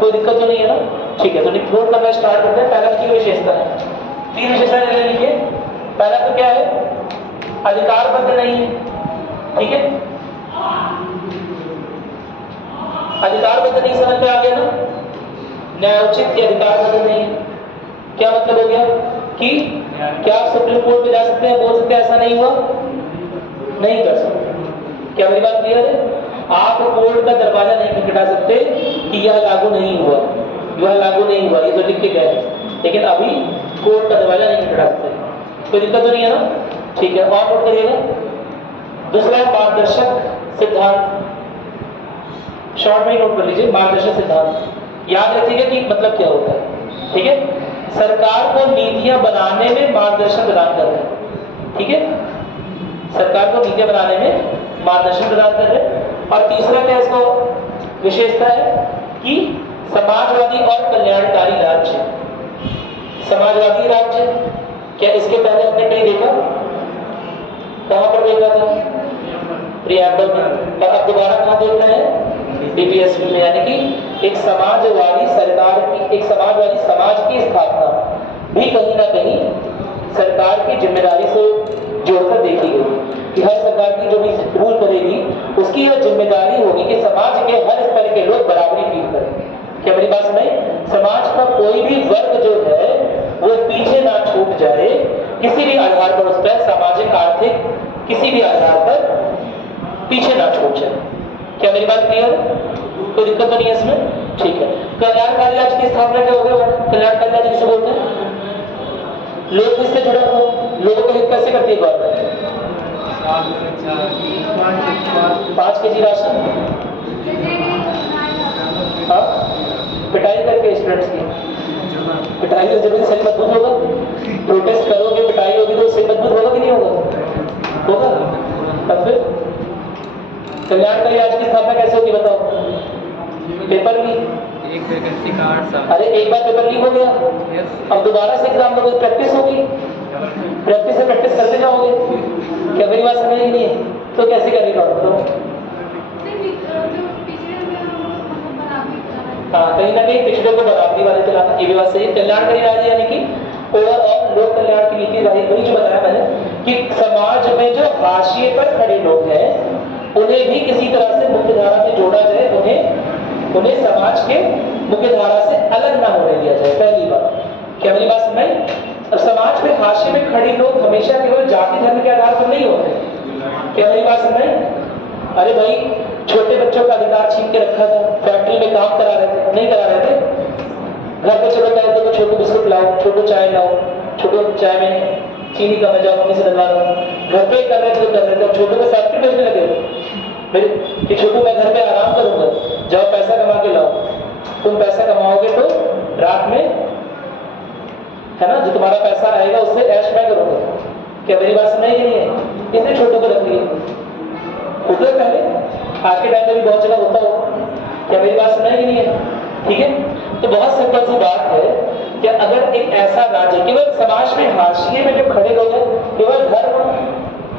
कोई दिक्कत तो नहीं है ना? ठीक है, तो नोट करना स्टार्ट करते हैं। पहला की विशेषता है, 3 विशेषताएं ले लीजिए। पहला तो क्या है? अधिकारबद्ध नहीं है, ठीक है? अधिकारबद्ध नहीं, समझ में आ गया ना? न्यायोचित के अधिकारबद्ध नहीं। क्या मतलब हो गया कि क्या आप सुप्रीम कोर्ट में जा सकते हैं, बोल सकते हैं ऐसा नहीं हुआ? नहीं कर सकते। क्या मेरी बात क्लियर है? आप कोर्ट का दरवाजा नहीं खटखटा सकते कि यह लागू नहीं हुआ, ये तो लिख के गए, लेकिन अभी कोर्ट का दरवाजा नहीं खटखटा सकते। कोई दिक्कत तो नहीं है ना? ठीक है, और नोट करिएगा। दूसरा है मार्गदर्शक सिद्धांत, शॉर्ट में नोट कर लीजिए। मार्गदर्शक सिद्धांत याद रखिएगा कि मतलब क्या होता है, ठीक है? सरकार को नीतियां बनाने में मार्गदर्शन प्रदान कर रहे हैं, ठीक है? सरकार को नीतियां बनाने में मार्गदर्शन प्रदान कर रहे हैं। और तीसरा क्या इसका विशेषता है कि समाजवादी और कल्याणकारी राज्य। समाजवादी राज्य, क्या इसके पहले हमने कहीं देखा? कहां पर देखा था? प्रियम्बल में। और अब दोबारा कहां देख रहे हैं? बीपीएसपी में। यानी कि एक समाजवादी सरकार की, एक समाजवादी समाज की स्थापना भी कहीं ना कहीं सरकार की जिम्मेदारी से जोड़कर देखी गई कि हर सरकार की जो भी रूल करेगी उसकी यह जिम्मेदारी होगी कि समाज के हर स्तर के लोग बराबरी फील करें। क्या मेरी बात सुनाई? समाज का कोई भी वर्ग जो है वो पीछे ना छूट जाए, किसी भी आधार पर, उस पर सामाजिक आर्थिक किसी भी आधार पर पीछे ना छूट जाए। क्या मेरी बात क्लियर है? कोई दिक्कत तो नहीं है इसमें? ठीक है। कल्याणकारी राज्य की स्थापना क्या हो गया? कल्याणकारी राज्य किसे बोलते हैं? लोग किससे जुड़े हो, लोगों को हित कैसे करती है गवर्नमेंट? 5 केजी राशन, हाँ, पिटाई करके स्टूडेंट्स की पिटाई तो जरूरी सही मजबूत होगा। प्रोटेस्ट करोगे, पिटाई होगी तो सही मजबूत होगा कि नहीं होगा? होगा। तब फिर कल्याणकारी राज्य की स्थापना कैसे होगी बताओ? पेपर लीक, एक वैकेंसी का 8 साल। अरे एक बार पेपर लीक हो गया, अब दोबारा से एग्जाम दोगे, प्रैक्टिस होगी, प्रैक्टिस से प्रैक्टिस करते जाओगे। क्या मेरी बात समझ नहीं है? तो कैसे करेगा बताओ? हाँ, कहीं ना कहीं पिछड़े को बराबरी वाले चलाना, ये भी बात सही है। कल्याणकारी राज्य यानी कि ओवरऑल लोक कल्याण की नीति, वही जो बताया मैंने कि समाज में जो हाशिए पर खड़े लोग हैं उन्हें भी किसी तरह से मुख्य धारा में जोड़ा जाए, उन्हें समाज के मुख्य धारा से अलग ना होने दिया जाए, पहली बात। क्या मेरी बात समझ में? और समाज में हाशिए में खड़े लोग हमेशा केवल जाति धर्म के आधार पर नहीं होते। क्या मेरी बात समझ में? अरे भाई, छोटे बच्चों का अधिकार छीन के रखा था, फैक्ट्री में काम करा रहे थे, नहीं करा रहे थे? घर पे चलो कहते तो छोटू बिस्कुट लाओ, छोटू चाय लाओ, छोटू चाय में चीनी कम है, जाओ मम्मी से डलवा लो। घर पे कर रहे थे तो कर रहे थे, छोटू को फैक्ट्री भेजने लगे मेरे कि छोटू मैं घर पे आराम करूंगा, जाओ पैसा कमा के लाओ। तुम पैसा कमाओगे तो रात में, है ना, जो तुम्हारा पैसा आएगा उससे ऐश मैं करूंगा। क्या मेरी बात समझ नहीं है? इसने छोटू को रख लिया। होता है पहले, आज के टाइम में भी बहुत जगह होता हो। क्या मेरी बात समझ नहीं है? ठीक है। तो बहुत सिंपल सी बात है कि अगर एक ऐसा राज्य केवल समाज में हाशिए में जो खड़े लोग हैं,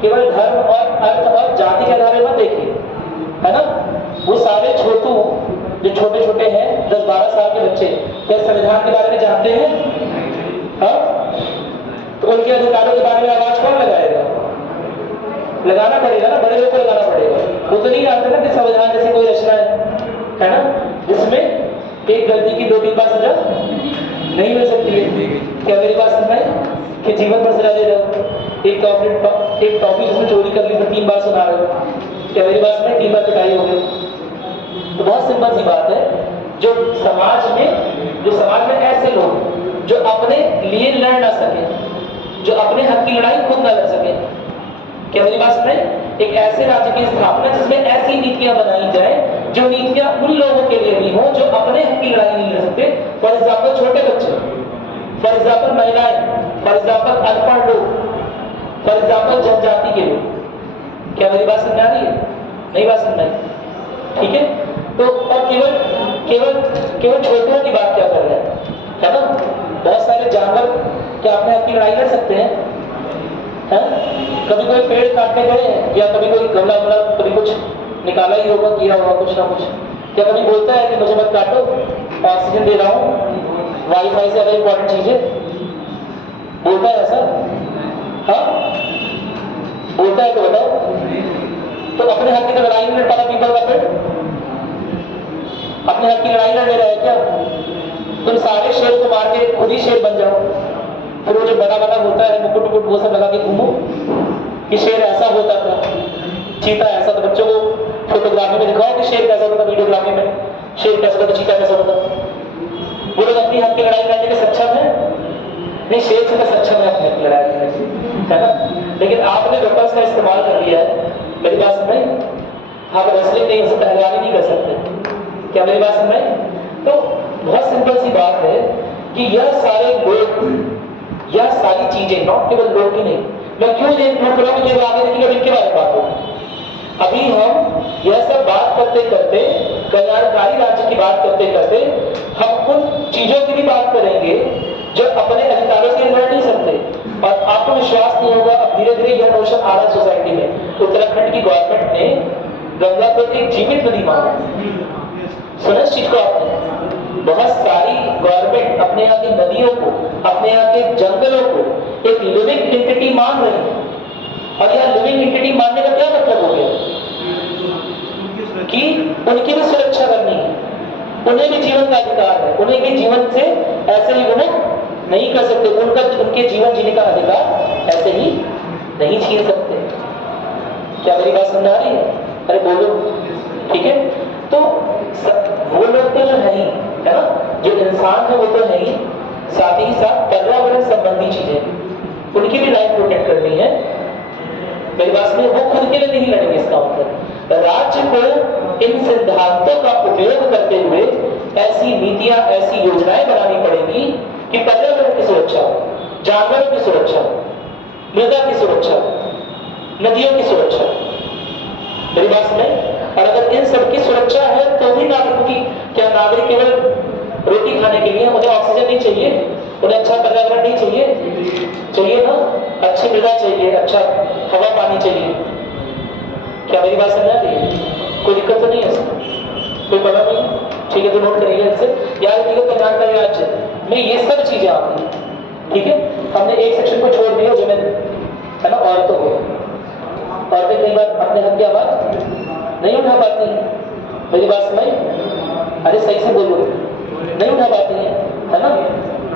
केवल धर्म और अर्थ और जाति के आधार पर मत देखिए, है ना। वो सारे छोटू जो छोटे छोटे हैं 10-12 साल के बच्चे, क्या संविधान के बारे में जानते हैं? हाँ, तो उनके अधिकारों के बारे में आवाज कौन लगाएगा? लगाना पड़ेगा ना, बड़े लोगों को लगाना पड़ेगा। वो तो नहीं जानते ना कि संविधान जैसी कोई रचना है ना, जिसमें एक गलती की 2-3 बार सजा नहीं मिल सकती है। क्या मेरी बात समझ में? कि जीवन पर सजा दे रहे हो, एक टॉफी जिसमें चोरी कर ली तो 3 बार सुना रहे हो। क्या मेरी बात समझ? 3 बार पिटाई हो गई। तो बहुत सिंपल सी बात है, जो समाज में ऐसे लोग जो अपने लिए लड़ ना सके, जो अपने हक की लड़ाई खुद ना लड़ सके। क्या मेरी बात समझ? एक ऐसे राज्य की स्थापना जिसमें ऐसी नीतियां बनाई जाए जो नीतियां उन लोगों के लिए भी हो जो अपने हक की लड़ाई नहीं लड़ सकते। फॉर एग्जाम्पल छोटे बच्चे, फॉर एग्जाम्पल महिलाएं, फॉर एग्जाम्पल अनपढ़ लोग, फॉर एग्जाम्पल जनजाति के लोग। क्या मेरी बात समझ आ रही है? नहीं बात समझ आई? ठीक है। तो और केवल छोटों की बात क्या कर रहे हैं, है ना। बहुत सारे जानवर क्या अपने हक की लड़ाई लड़ सकते हैं? कभी कोई पेड़ काटने गए हैं, या कभी कोई गमला कभी कुछ निकाला ही होगा, किया होगा कुछ ना कुछ। क्या कभी बोलता है कि मुझे मत काटो, ऑक्सीजन दे रहा हूँ, वाईफाई से अगर इंपॉर्टेंट चीजें, बोलता है ऐसा? हाँ, बोलता है तो बताओ। तो अपने हक की तो लड़ाई नहीं लड़ पाता पीपल का पेड़, अपने हक की लड़ाई लड़ रहा है क्या? तुम सारे शेर को मार के खुद ही शेर बन जाओ, फिर वो जो बड़ा होता है मुकुट वो सब लगा के घूमो कि शेर ऐसा होता था, चीता ऐसा था। बच्चों को फोटोग्राफी में दिखाओ कि शेर कैसा होता था, वीडियोग्राफी में शेर कैसा होता, चीता कैसा होता। वो लोग अपनी हक की लड़ाई लड़ने के सक्षम है? नहीं, शेर से तो सक्षम है अपनी हक की लड़ाई लड़ने, है ना। लेकिन आपने वेपन्स का इस्तेमाल कर लिया है। मेरी बात समझ? आप रेसलिंग नहीं हो सकते, पहलवानी नहीं कर सकते। क्या मेरी बात समझ? तो बहुत सिंपल सी बात है कि यह सारे लोग, यह सारी चीजें, नॉट केवल लोग ही नहीं, मैं क्यों इंक्लूड कर रहा हूं, मुझे आगे देखिए इनके बारे में बात हो। अभी हम यह सब बात करते करते, कल्याणकारी राज्य की बात करते करते, हम उन चीजों की भी बात करेंगे जो अपने अधिकारों के लिए लड़ नहीं सकते। और आपको विश्वास नहीं होगा, अब धीरे धीरे यह नोशन आ रहा है सोसाइटी में। उत्तराखंड की गवर्नमेंट ने गंगा को एक जीवित नदी माना। सुना इस चीज को आपने? बहुत सारी गवर्नमेंट अपने यहाँ की नदियों को, अपने यहाँ के जंगलों को एक लिविंग एंटिटी मान रही है। और यह लिविंग एंटिटी मानने का क्या मतलब हो गया कि उनकी भी सुरक्षा करनी है, उन्हें भी जीवन का अधिकार है, उन्हें भी जीवन से ऐसे ही उन्हें नहीं कर सकते, उनके जीवन जीने का अधिकार ऐसे ही नहीं छीन सकते। क्या मेरी बात समझ आ रही है? अरे बोलो। ठीक है। तो वो लोग तो जो है ही, है ना, जो इंसान है वो तो है ही, साथ ही साथ पर्यावरण संबंधी चीजें उनकी भी लाइफ प्रोटेक्ट करनी है। मेरी बात में वो खुद के लिए नहीं लड़ेंगे, इसका मतलब राज्य को इन सिद्धांतों का उपयोग करते हुए ऐसी नीतियां, ऐसी योजनाएं बनानी पड़ेगी कि पर्यावरण की सुरक्षा, जानवरों की सुरक्षा, मृदा की सुरक्षा, नदियों की सुरक्षा। मेरी बात में, और अगर इन सब की सुरक्षा है तो भी नागरिकों की, क्या नागरिक केवल रोटी खाने के लिए, उन्हें ऑक्सीजन नहीं चाहिए, उन्हें अच्छा पर्यावरण नहीं चाहिए ना, अच्छी मृदा चाहिए, अच्छा हवा पानी चाहिए। क्या मेरी बात समझ आ रही है? कोई दिक्कत तो नहीं है इसमें, कोई पता नहीं? ठीक है, तो नोट करिएगा इससे, याद रखिएगा कल्याणकारी राज्य में ये सब चीजें आती हैं। ठीक है, हमने एक सेक्शन को छोड़ दिया जो मैं, है ना, औरतों को। औरतें कई बार अपने हक की आवाज नहीं उठा पाती हैं। मेरी बात समझ? अरे सही से बोलो, नहीं उठा पाती है ना।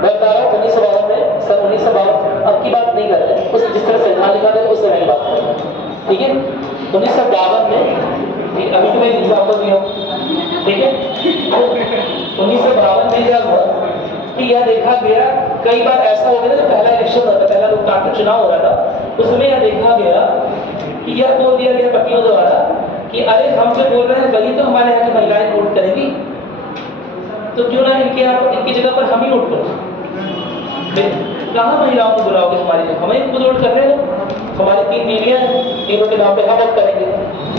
मैं बता रहा हूँ 1952 में, सन 1952, अब की बात नहीं कर रहे, उस जिस तरह संविधान लिखा था उस तरह की बात कर रहे हैं। ठीक है, 1952 में, अभी तो मैं एग्जाम्पल दिया हूँ, ठीक है, 1952 में क्या हुआ कि यह देखा गया, कई बार ऐसा हो गया, तो पहला इलेक्शन होता था, पहला लोकतांत्रिक चुनाव हो रहा था, उसमें यह देखा गया कि यह बोल दिया गया पतियों द्वारा कि अरे हम जो बोल रहे हैं वही तो हमारे यहाँ की महिलाएं वोट करेंगी, तो क्यों ना इनके यहाँ पर, इनकी जगह पर हम ही वोट करें। कहाँ महिलाओं को बुलाओगे हमारे लिए, हमें खुद वोट कर रहे हैं। हमारी 3 बीवियां हैं, तीनों के नाम पे हम वोट करेंगे।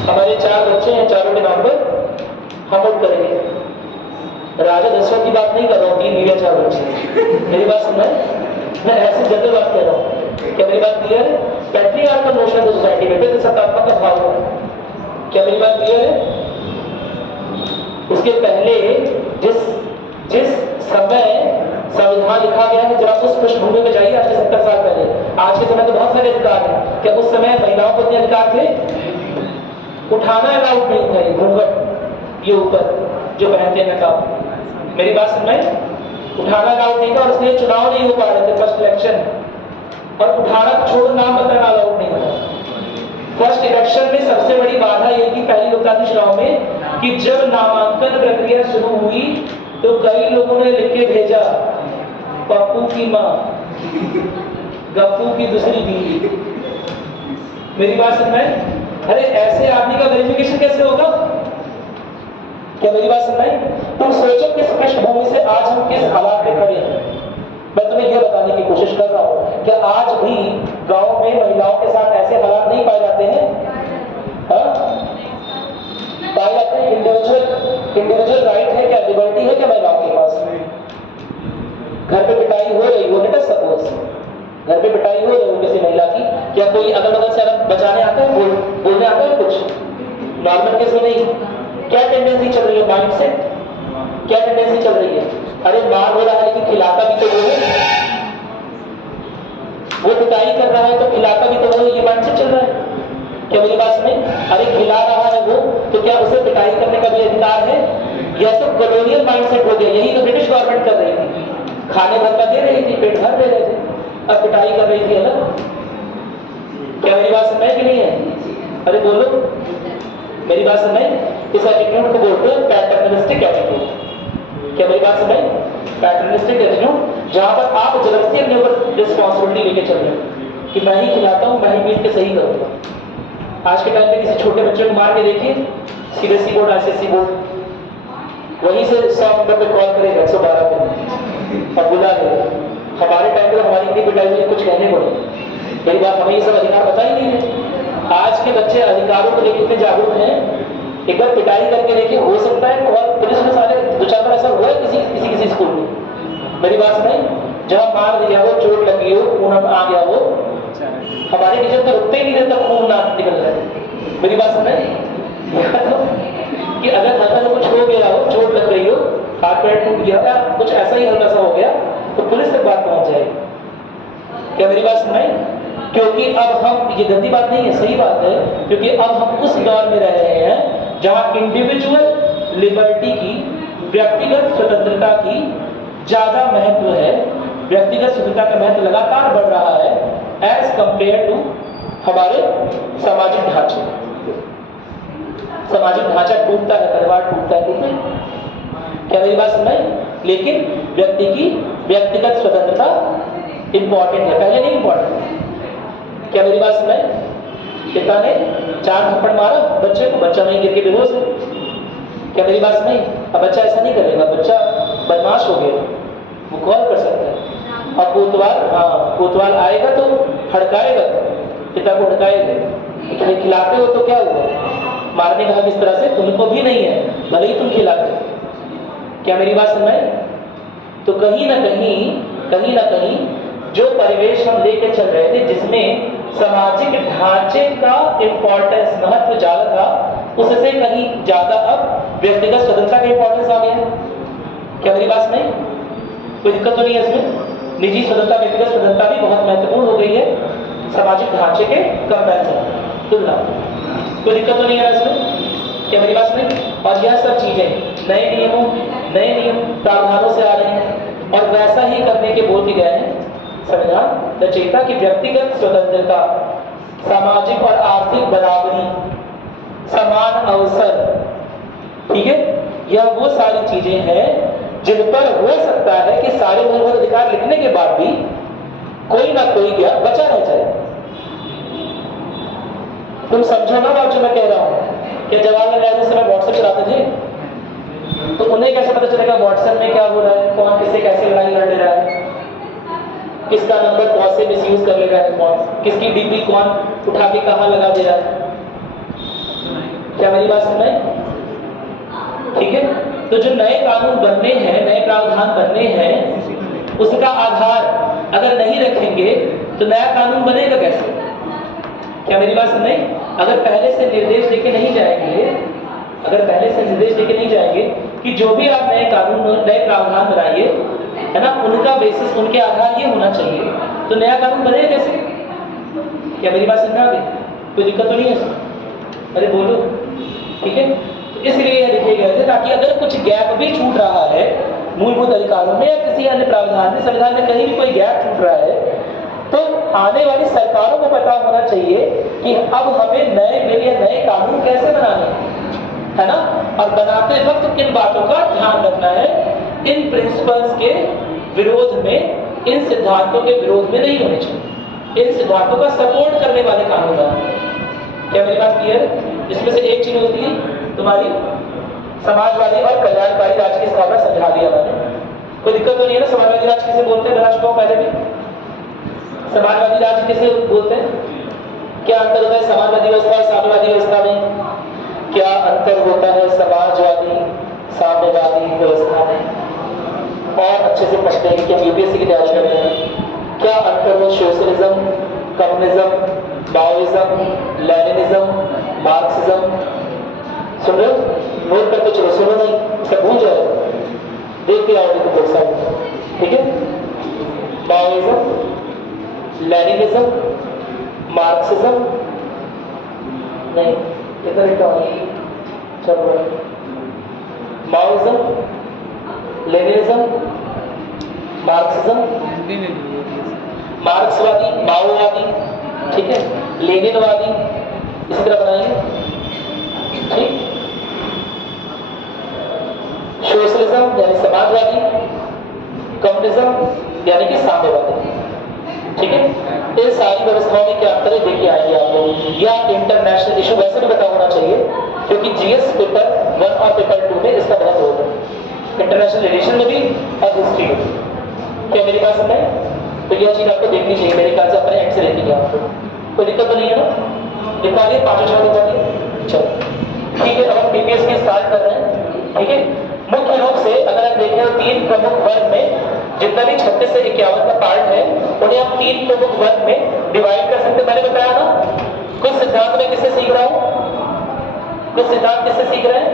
हमारे 4 बच्चे हैं, चारों के नाम पर हम वोट करेंगे। राजा दशरथ की बात नहीं कर रहा हूँ, 3 बीवियां 4 बच्चे। मेरी बात सुन रहे हैं, मैं ऐसी जनरल बात कह रहा हूँ। क्या मेरी बात क्लियर है? पैट्रियार्कल नोशन है सोसाइटी में, फिर सत्तात्मक का भाव है। क्या मेरी बात क्लियर है? उसके पहले जिस समय संविधान लिखा गया है, जरा उस पृष्ठभूमि में जाइए, आज से 70 साल पहले। आज के समय तो बहुत सारे अधिकार हैं, क्या उस समय महिलाओं को इतने अधिकार थे? उठाना अलाउड नहीं था, ये घूंघट, ये ऊपर जो पहनते हैं नकाब। मेरी बात सुन रहे? उठाना अलाउड नहीं था, और इसलिए चुनाव नहीं हो पा रहे थे, फर्स्ट इलेक्शन। और उठाना छोड़ नाम बताना अलाउड नहीं था। फर्स्ट इलेक्शन में सबसे बड़ी बाधा ये थी पहली लोकतांत्रिक चुनाव में कि जब नामांकन प्रक्रिया शुरू हुई तो कई लोगों ने लिख के भेजा, पप्पू की मां, गप्पू की दूसरी बीवी। मेरी बात सुन रहे? अरे ऐसे आदमी का वेरिफिकेशन कैसे होगा? क्या मेरी बात सुन रहे? तुम सोचो किस पृष्ठभूमि से आज हम किस हालात में खड़े हैं। मैं तुम्हें यह बताने की कोशिश कर रहा हूं, क्या आज भी गांव में महिलाओं के साथ ऐसे हालात नहीं पाए जाते हैं? पाए जाते हैं। इंडिविजुअल राइट है क्या, लिबर्टी है क्या महिलाओं के पास? घर पे पिटाई हो रही हो, लेट अस सपोज घर पे पिटाई हो रही हो किसी महिला की, क्या कोई अगल बगल से अलग बचाने आता है, बोलने आता है कुछ? नॉर्मल केस में नहीं। क्या टेंडेंसी चल रही है, माइंड सेट क्या टेंडेंसी चल रही है? अरे मार हो रहा है लेकिन खिलाता भी तो वो है, वो पिटाई कर रहा है तो खिलाता भी तो वो, ये माइंड सेट चल रहा है। क्या मेरी बात सुने? अरे खिला रहा है वो, तो क्या उसे पिटाई करने का भी अधिकार है? यह तो कॉलोनियल माइंडसेट हो गया। यही तो ब्रिटिश गवर्नमेंट कर रही थी, खाने भर का दे रही थी, पेट भर दे रहे थे, अब पिटाई कर रही थी, है ना? क्या मेरी बात सुन रहे कि नहीं है? अरे बोलो, मेरी बात सुन रहे? इस एटीट्यूड को बोलते हैं पैटर्नलिस्टिक एटीट्यूड। क्या मेरी बात सुन रहे? पैटर्नलिस्टिक एटीट्यूड, जहां पर आप जबरदस्ती अपने ऊपर रिस्पॉन्सिबिलिटी लेके चल रहे हो कि मैं ही खिलाता हूं, मैं ही पीट के सही करूंगा। आज के टाइम पे किसी छोटे बच्चे को मार के देखिए, सीबीएसई बोर्ड, आईसीएसई बोर्ड वहीं से 100 नंबर पे कॉल करेगा, 112 पे, और बुला ले। हमारे टाइम पे हमारी इतनी पिटाई हुई, कुछ कहने को नहीं। मेरी बात, हमें ये सब अधिकार पता ही नहीं है। आज के बच्चे अधिकारों को लेकर इतने जागरूक हैं, एक बार पिटाई करके देखिए, हो सकता है। और पुलिस में सारे 2-4 बार ऐसा हुआ है किसी स्कूल में। मेरी बात सुनाई, जहां मार दिया हो, चोट लगी हो, खून आ गया हो, हमारे टीचर तो रुकते ही नहीं रहता, खून ना निकल रहा है। मेरी बात सुन रहे कि अगर हल्का सा कुछ हो गया हो, चोट लग गई हो, हाथ पैर टूट गया या कुछ ऐसा ही हल्का सा हो गया, तो पुलिस तक बात पहुंच जाएगी। क्या मेरी बात सुन रहे? क्योंकि अब हम, ये गंदी बात नहीं है, सही बात है, क्योंकि अब हम उस दौर में रह रहे हैं जहां इंडिविजुअल लिबर्टी की, व्यक्तिगत स्वतंत्रता की ज्यादा महत्व है। व्यक्तिगत स्वतंत्रता का महत्व लगातार बढ़ रहा है एज कंपेयर टू हमारे सामाजिक ढांचे। सामाजिक ढांचा टूटता है, परिवार टूटता है, ठीक है? क्या मेरी बात सुनाई? लेकिन व्यक्ति की व्यक्तिगत स्वतंत्रता इंपॉर्टेंट है, पहले नहीं इंपॉर्टेंट। क्या मेरी बात सुनाई? पिता ने 4 थप्पड़ मारा बच्चे को, बच्चा वहीं गिर के बेहोश है। क्या मेरी बात सुनाई? अब बच्चा ऐसा नहीं करेगा, बच्चा बदमाश हो गया, वो कॉल कर सकता है। अब कोतवाल आएगा तो हड़काएगा, पिता को हड़काएगा। तुम्हें खिलाते हो तो क्या हुआ? मारने का हक इस तरह से तुमको भी नहीं है, भले ही तुम खिलाते हो। क्या मेरी बात सुन रहे? तो कहीं ना कहीं जो परिवेश हम लेके चल रहे थे, जिसमें सामाजिक ढांचे का इंपॉर्टेंस, महत्व ज्यादा था, उससे कहीं ज्यादा अब व्यक्तिगत स्वतंत्रता का इंपॉर्टेंस आ गया। क्या मेरी बात नहीं? कोई दिक्कत तो नहीं है इसमें? निजी स्वतंत्रता, व्यक्तिगत स्वतंत्रता भी बहुत महत्वपूर्ण हो गई है सामाजिक ढांचे के कंपैरिजन तुलना। कोई दिक्कत तो नहीं है इसमें? क्या मेरी बात नहीं? और यह सब चीजें नए नियम प्रावधानों से आ रहे हैं, और वैसा ही करने के बोल के गए हैं संविधान रचयिता की व्यक्तिगत स्वतंत्रता, सामाजिक और आर्थिक बराबरी, समान अवसर, ठीक है? यह वो सारी चीजें हैं जिन पर हो सकता है कि सारे मूलभूत अधिकार लिखने के बाद भी कोई ना कोई गैप बचा रह जाए। तुम समझो ना बात जो मैं कह रहा हूं। क्या जवाहरलाल नेहरू से मैं व्हाट्सएप चलाते थे तो उन्हें कैसे पता चलेगा व्हाट्सएप में क्या हो रहा है, कौन किससे कैसे लड़ाई लड़ रहा है, किसका नंबर कौन से मिसयूज कर ले रहा है, कौन किसकी डीपी कौन उठा के कहां लगा दे रहा है। क्या मेरी बात सुन रहे? ठीक है? तो जो नए कानून बनने हैं, नए प्रावधान बनने हैं, उसका आधार अगर नहीं रखेंगे तो नया कानून बनेगा कैसे? क्या मेरी बात सुन रहे? अगर पहले से निर्देश लेके नहीं जाएंगे, कि जो भी आप नए कानून, नए प्रावधान बनाइए, है ना, उनका बेसिस, उनके आधार ये होना चाहिए, तो नया कानून बनेगा कैसे? क्या मेरी बात समझ आ गई? कोई दिक्कत तो नहीं है इसमें? अरे बोलो, ठीक है? इसलिए यह लिखे गए थे ताकि अगर कुछ गैप भी छूट रहा है मूलभूत अधिकारों में या किसी अन्य प्रावधान में, संविधान में कहीं भी कोई गैप छूट रहा है, तो आने वाली सरकारों को पता होना चाहिए कि अब हमें नए बिल या नए कानून कैसे बनाने, है ना, और बनाते वक्त किन बातों का ध्यान रखना है। इन प्रिंसिपल्स के विरोध में, इन सिद्धांतों के विरोध में नहीं होने चाहिए, इन सिद्धांतों का सपोर्ट करने वाले कानून बनाए। क्या मेरी बात क्लियर है? इसमें से एक चीज होती है तुम्हारी समाजवादी और कल्याणकारी राज्य की स्थापना, समझा दिया मैंने। कोई दिक्कत तो नहीं है ना? समाजवादी राज्य किसे बोलते हैं? बता चुका हूं पहले भी। समाजवादी राज्य किसे बोलते हैं? क्या अंतर होता है समाजवादी व्यवस्था और साम्यवादी व्यवस्था में? क्या अंतर होता है समाजवादी साम्यवादी व्यवस्था में? और अच्छे से पढ़ते हैं कि हम यूपीएससी की तैयारी कर रहे हैं। क्या अंतर है socialism, communism, Maoism, Leninism, Marxism? सुन रहे हो? नोट करते चलो, सुनो नहीं, इसका भूल जाओ, देखते आओ तो बोल सकते, ठीक है? माओइज्म, लेनिनिज्म, मार्क्सिज्म, नहीं इधर एक और चलो, माओइज्म, लेनिनिज्म, मार्क्सिज्म, मार्क्सवादी, माओवादी, ठीक है, लेनिनवादी, इसी तरह बनाएंगे, ठीक? सोशलिज्म यानी समाजवादी, कम्युनिज्म यानी कि साम्यवादी, ठीक है? इन सारी व्यवस्थाओं में क्या अंतर है देखिए आएंगे आप लोग। या इंटरनेशनल इशू वैसे भी पता होना चाहिए, क्योंकि जीएस पेपर 1 और पेपर 2 में इसका बहुत रोल है, इंटरनेशनल रिलेशन में भी और हिस्ट्री में भी। क्या मेरी बात समझ? तो यह चीज आपको देखनी चाहिए मेरे ख्याल से, अपने एंड से लेके आपको कोई दिक्कत तो नहीं है ना? लिखवा दिए, 5 6 लिखवा दिए, चलो ठीक है। अब हम बीपीएस की स्टार्ट कर रहे हैं, ठीक है? मुख्य रूप से अगर हम देखें तो 3 प्रमुख वर्ग में, जितना भी 36 से 51 का पार्ट है, उन्हें हम 3 प्रमुख वर्ग में डिवाइड कर सकते हैं। मैंने बताया ना, कुछ सिद्धांत में किससे सीख रहा हूं, कुछ सिद्धांत किससे सीख रहे हैं?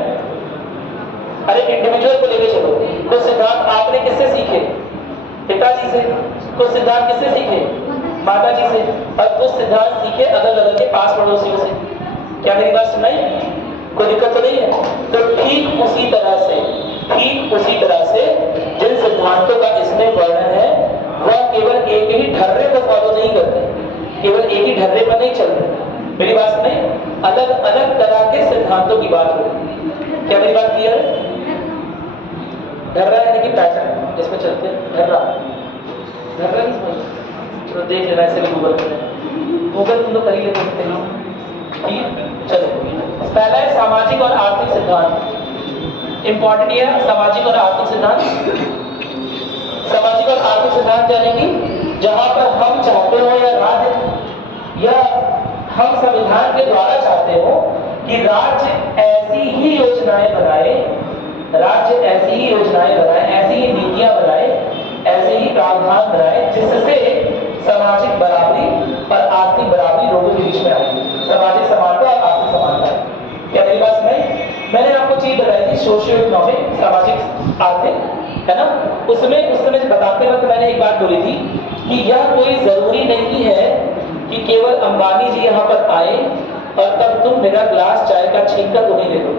अरे इंडिविजुअल को लेके चलो। कुछ सिद्धांत आपने किससे सीखे? पिताजी से। कुछ सिद्धांत किससे सीखे? माता जी से। और कुछ सिद्धांत सीखे अगल बगल के पास पड़ोसियों से। क्या मेरी बात सुनाई? कोई दिक्कत तो नहीं है? तो ठीक उसी तरह से जिन सिद्धांतों का इसमें वर्णन है, वह केवल एक ही ढर्रे को फॉलो नहीं करते, केवल एक ही ढर्रे पर नहीं चलते। मेरी बात सुनाई? अलग अलग तरह के सिद्धांतों की बात होगी। क्या मेरी बात क्लियर है? ढर्रा यानी कि पैटर्न जिसमें चलते हैं, ढर्रा ढर्रा नहीं समझ तो देख लेना, ऐसे भी गूगल पर गूगल तुम लोग कर ही ले सकते हो। ठीक, चलो पहला है सामाजिक और आर्थिक सिद्धांत। इंपॉर्टेंट ये है सामाजिक और आर्थिक सिद्धांत। सामाजिक और आर्थिक सिद्धांत यानी कि जहां पर हम चाहते हो या राज्य या हम संविधान के द्वारा चाहते हो कि राज्य ऐसी ही योजनाएं बनाए, राज्य ऐसी ही योजनाएं बनाए, ऐसी ही नीतियां बनाए, ऐसे ही प्रावधान बनाए जिससे सामाजिक बराबरी और आर्थिक बराबरी लोगों के बीच में आए, सामाजिक समानता और आर्थिक समानता। क्या मेरी बात सुनाई? मैंने आपको चीज बताई थी सोशियो इकोनॉमिक, सामाजिक आर्थिक, है ना। उसमें उस समय बताते वक्त मैंने एक बात बोली थी कि यह कोई जरूरी नहीं है कि केवल अंबानी जी यहाँ पर आए और तब तुम मेरा ग्लास चाय का छीन कर उन्हें दे दो।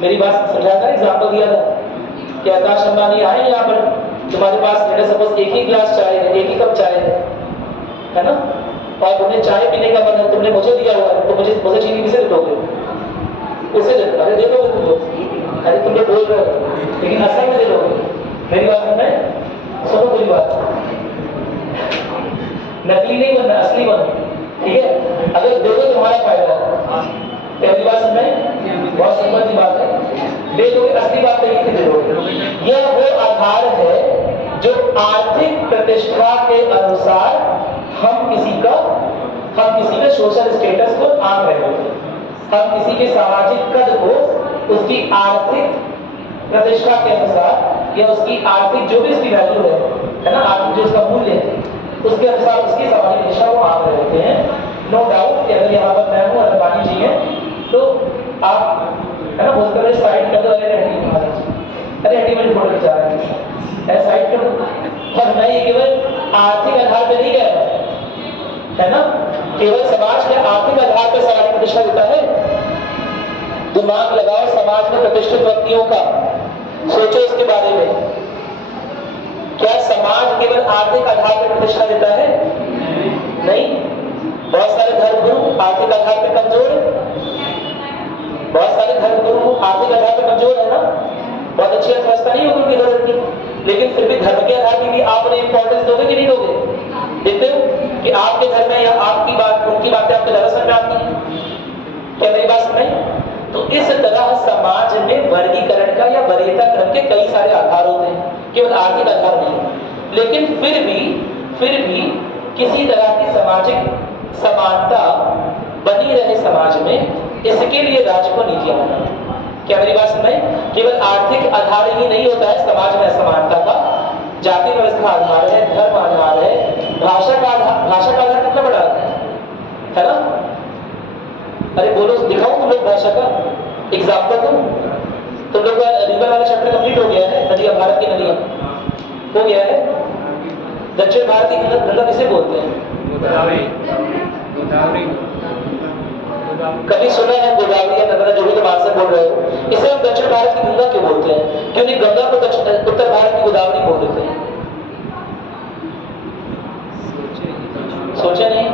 मेरी बात समझाया था, एग्जाम्पल दिया था कि आकाश अंबानी आए यहाँ पर, तुम्हारे पास मेरे सपोज एक ही ग्लास चाय है, एक ही कप चाय है ना, और उन्हें चाय पीने का मन है, तुमने मुझे दिया हुआ है, तो मुझे चीनी किसे दोगे? उसे दे, अरे दे दोगे तुम लोग, अरे तुम लोग बोल रहे हो लेकिन असल में दे दोगे। मेरी बात में सुनो, पूरी बात, नकली नहीं बनना, असली बनो, ठीक है। अगर दे दो तुम्हारा फायदा है। पहली बात समझे, बहुत सिंपल सी बात है, दे दोगे, असली बात नहीं कि दे दोगे। यह वो आधार है जो आर्थिक प्रतिष्ठा के अनुसार हम किसी का सोशल स्टेटस को आंक रहे होते हैं, हम किसी के सामाजिक कद को उसकी आर्थिक प्रतिष्ठा के अनुसार या उसकी आर्थिक जो भी उसकी वैल्यू है ना, आर्थिक जो उसका मूल्य है उसके अनुसार उसकी सामाजिक प्रतिष्ठा को आंक रहे होते हैं। नो डाउट कि अगर यहाँ पर मैं हूँ, अंबानी जी है, तो आप है ना बोलते हुए साइड कर दो, अरे हड्डी मुझे फोड़ कर जा रहे हैं, साइड कर दो। और मैं ये केवल आर्थिक आधार पर नहीं कह रहा, है ना, केवल समाज के आर्थिक आधार पर सामाजिक प्रतिष्ठा देता है। दिमाग लगाओ समाज में प्रतिष्ठित व्यक्तियों का, सोचो इसके बारे में, क्या समाज केवल आर्थिक आधार पर प्रतिष्ठा देता है? नहीं। बहुत सारे धर्मगुरु आर्थिक आधार पर कमजोर है, बहुत सारे धर्मगुरु आर्थिक आधार पर कमजोर है ना, बहुत अच्छी अर्थव्यवस्था नहीं होगी उनकी धर्म की, लेकिन फिर भी धर्म के आधार पर भी आप उन्हें इंपॉर्टेंस दोगे कि नहीं दोगे? देखते हो कि आपके धर्म में या आपकी बात उनकी बातें आपके ज्यादा समझ में आती है। क्या मेरी बात समझ? तो इस तरह समाज में वर्गीकरण का या वरीयता क्रम के कई सारे आधार होते हैं, केवल आर्थिक आधार नहीं। लेकिन फिर भी किसी तरह की सामाजिक समानता बनी रहे समाज में, इसके लिए राज्य को नीतियां बनाना। क्या मेरी बात समझ? केवल आर्थिक आधार ही नहीं होता है समाज में असमानता का, जाति व्यवस्था आधार है, धर्म आधार है, भाषा का आधार कितना बड़ा है ना। अरे बोलो, दिखाओ तुम लोग भाषा का एग्जाम्पल दो। तुम लोग का रिवर वाला चैप्टर कंप्लीट हो गया है, नदियां, भारत की नदियां हो गया है। दक्षिण भारत की गंगा किसे बोलते हैं? कभी सुना है गोदावरी या नर्मदा, जो भी तुम आंसर बोल रहे हो, इसे हम दक्षिण भारत की गंगा क्यों बोलते हैं? क्योंकि गंगा को उत्तर भारत की गोदावरी बोल देते हैं। सोचे नहीं?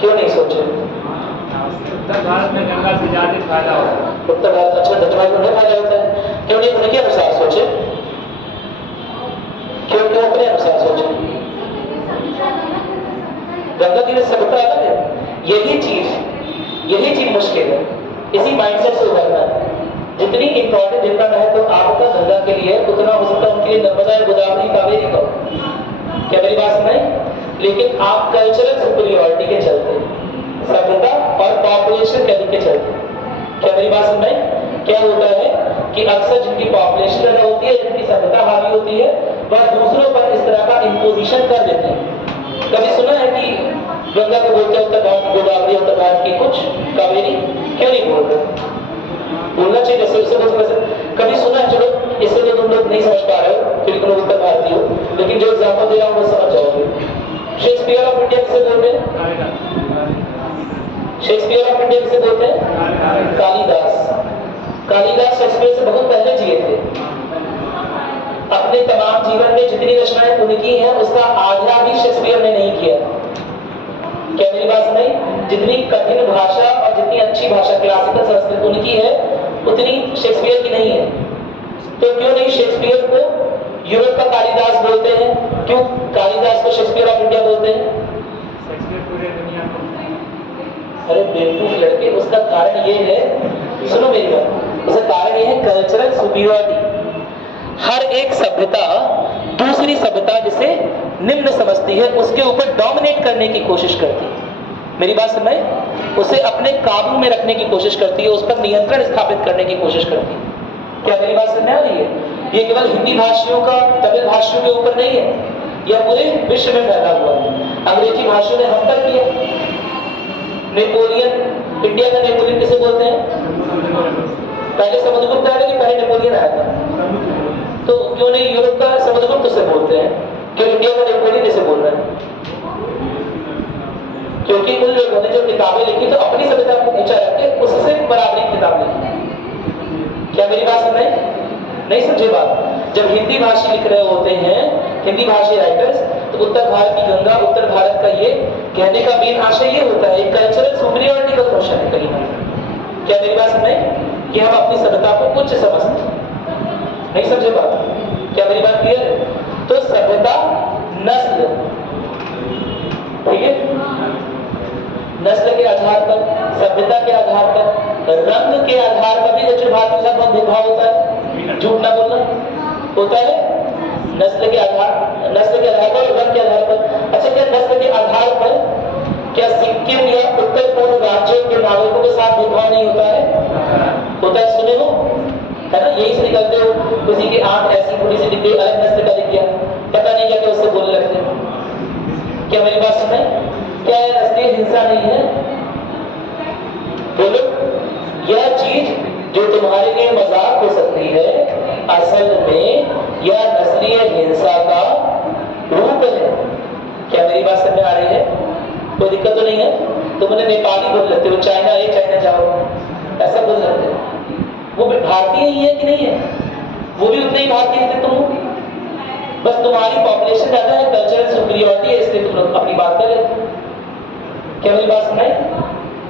क्यों नहीं सोचे? उत्तर भारत में गंगा से ज्यादा फायदा होता है। उत्तर भारत, अच्छा, दक्षिण भारत में नहीं फायदा होता है, क्यों नहीं? उनके अनुसार सोचे, क्यों अपने अनुसार सोचे? गंगा की सभ्यता अलग है। यही चीज मुश्किल है, इसी माइंडसेट से उभरना है। जितनी इंपॉर्टेंट, जितना महत्व तो आपका गंगा के लिए, उतना हो सकता है उनके लिए नर्मदा, गोदावरी, कावेरी का। क्या मेरी बात सुनाई? लेकिन आप कल्चरल सुपीरियॉरिटी के चलते, सभ्यता और पॉपुलेशन के चलते, क्या मेरी बात सुनाई? क्या होता है कि अक्सर जिनकी पॉपुलेशन ज्यादा होती है, जिनकी सभ्यता हावी होती है, वह दूसरों पर इस तरह का इंपोजिशन कर देते हैं। कभी सुना है कि गंगा को बोलते हैं उत्तर भारत की गोदावरी, उत्तर भारत की कुछ कावेरी? क्यों नहीं बोल रहे? बोलना चाहिए, जैसे कभी सुना है? चलो इससे तो तुम लोग नहीं समझ पा रहे हो क्योंकि तुम लोग उत्तर भारतीय हो, लेकिन जो एग्जाम्पल दे रहा हूँ वो समझ जाओगे। शेक्सपियर ऑफ इंडिया किसे बोलते हैं? शेक्सपियर ऑफ इंडिया किसे बोलते हैं? कालिदास शेक्सपियर से बहुत पहले जिए थे। अपने तमाम जीवन में जितनी रचनाएं उनकी हैं, उसका आधा भी शेक्सपियर ने नहीं किया। क्या मेरी बात नहीं? जितनी कठिन भाषा और जितनी अच्छी भाषा क्लासिकल संस्कृत उनकी है उतनी शेक्सपियर की नहीं है। तो क्यों नहीं शेक्सपियर को यूरोप का कालिदास बोलते हैं, क्यों कालिदास को शेक्सपियर ऑफ इंडिया बोलते हैं? शेक्सपियर पूरे दुनिया को अरे बेवकूफ लड़के, उसका कारण ये है, सुनो मेरी बात, उसका कारण ये है कल्चरल सुपीरियरिटी। हर एक सभ्यता दूसरी सभ्यता जिसे निम्न समझती है उसके ऊपर डोमिनेट करने की कोशिश करती है। मेरी बात सुन रहे हैं? उसे अपने काबू में रखने की कोशिश करती है, उस पर नियंत्रण स्थापित करने की कोशिश करती है। क्या मेरी बात सुनने आ रही है? ये केवल हिंदी भाषियों का तमिल भाषियों के ऊपर नहीं है, यह पूरे विश्व में फैला हुआ है। अंग्रेजी भाषियों ने हम तक किया। नेपोलियन, इंडिया का नेपोलियन किसे बोलते हैं? पहले समुद्रगुप्त आया कि पहले नेपोलियन आया था? तो क्यों नहीं यूरोप का समुद्रगुप्त से बोलते हैं, क्यों इंडिया का नेपोलियन इसे बोल रहे हैं? क्योंकि उन लोगों ने जो किताबें लिखी तो अपनी सभ्यता को ऊंचा रख के उससे बराबरी की किताब लिखी। क्या मेरी बात सुन रहे हैं? नहीं समझे बात? जब हिंदी भाषी लिख रहे होते हैं, हिंदी भाषी राइटर्स, तो उत्तर भारत की गंगा, उत्तर भारत का ये कहने का मेन आशय ये होता है, कल्चरल सुपीरियरिटी का क्वेश्चन है कहीं ना। क्या मेरी बात सुन रहे हैं? कि हम अपनी सभ्यता को उच्च समझते हैं। नहीं समझे बात? क्या मेरी बात क्लियर है? तो सभ्यता, नस्ल, ठीक है, नस्ल के आधार पर, सभ्यता के आधार पर, रंग के आधार पर भी दक्षिण भारत के साथ बहुत भेदभाव होता है। झूठ ना बोलना, होता है। नस्ल के आधार पर, रंग के आधार पर। अच्छा, क्या नस्ल के आधार पर क्या सिक्किम या उत्तर पूर्व राज्यों के नागरिकों के साथ भेदभाव नहीं होता है? होता है, सुने हो, है ना? यही से निकलते हो, किसी की आंख ऐसी थोड़ी सी दिख गई, अलग नस्ल का दिख गया, पता नहीं क्या उससे बोलने लगते हो। क्या मेरी बात सुन रहे हैं? क्या यह नस्लीय हिंसा नहीं है? बोलो, यह चीज जो तुम्हारे लिए मजाक हो सकती है, असल में यह नस्लीय हिंसा का रूप है। क्या मेरी बात समझ में आ रही है? कोई दिक्कत तो नहीं है? तुम उन्हें नेपाली बोल लेते हो, चाइना है, चाइना जाओ, ऐसा बोल सकते हो। वो भी भारतीय ही है कि नहीं है? वो भी उतने ही भारतीय थे तुम, बस तुम्हारी पॉपुलेशन ज्यादा है, कल्चरल सुपीरियरिटी है, इसलिए तुम अपनी बात कर लेते। क्या मेरी बात सुनाई?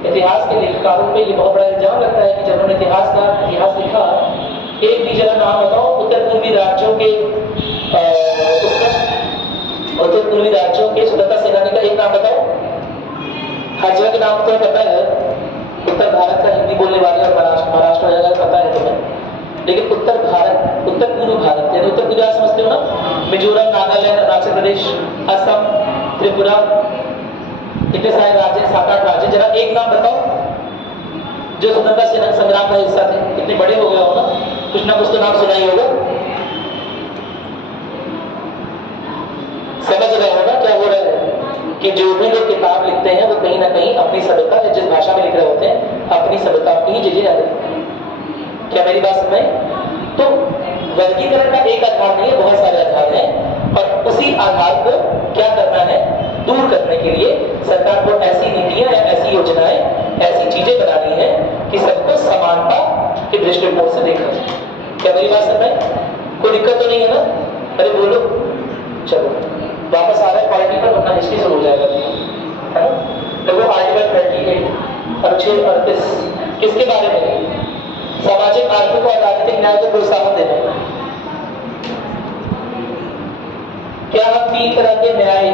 इतिहास के लेखकारों पे ये बहुत बड़ा इल्जाम लगता है कि जब उन्होंने इतिहास लिखा, एक भी जरा नाम बताओ उत्तर पूर्वी राज्यों के स्वतंत्रता सेनानी का एक नाम बताओ। हर जगह के नाम तुम्हें पता है, उत्तर भारत का हिंदी बोलने वाले और महाराष्ट्र वगैरह पता है तुम्हें, लेकिन उत्तर पूर्व भारत यानी उत्तर गुजरात समझते हो ना? मिजोरम, नागालैंड, अरुणाचल प्रदेश, असम, त्रिपुरा, इतने सारे राज्य, 7-8 राज्य, जरा एक नाम बताओ जो स्वतंत्रता संग्राम का हिस्सा थे। इतने बड़े हो गए हो ना, कुछ ना कुछ तो नाम सुना ही होगा। समझ रहे हो ना क्या हो रहा है? कि जो भी लोग किताब लिखते हैं वो कहीं ना कहीं अपनी सभ्यता, जिस भाषा में लिख रहे होते हैं, अपनी सभ्यता की ही चीजें याद रखते हैं। क्या मेरी बात समझ? तो वर्गीकरण का एक आधार नहीं है, बहुत सारे आधार हैं, और उसी आधार को क्या करना है, दूर करने के लिए सरकार को ऐसी नीतियां या ऐसी योजनाएं, ऐसी चीजें बनानी है कि सबको समानता के दृष्टिकोण से देखा जाए। क्या मेरी बात समझ? कोई दिक्कत तो नहीं है ना? अरे बोलो, चलो वापस आ रहा है क्वालिटी पर, वरना हिस्ट्री शुरू हो जाएगा, है ना? देखो आर्टिकल 38 अनुच्छेद 38 किसके बारे में? सामाजिक, आर्थिक और राजनीतिक न्याय को प्रोत्साहन देना। क्या हम 3 तरह के न्याय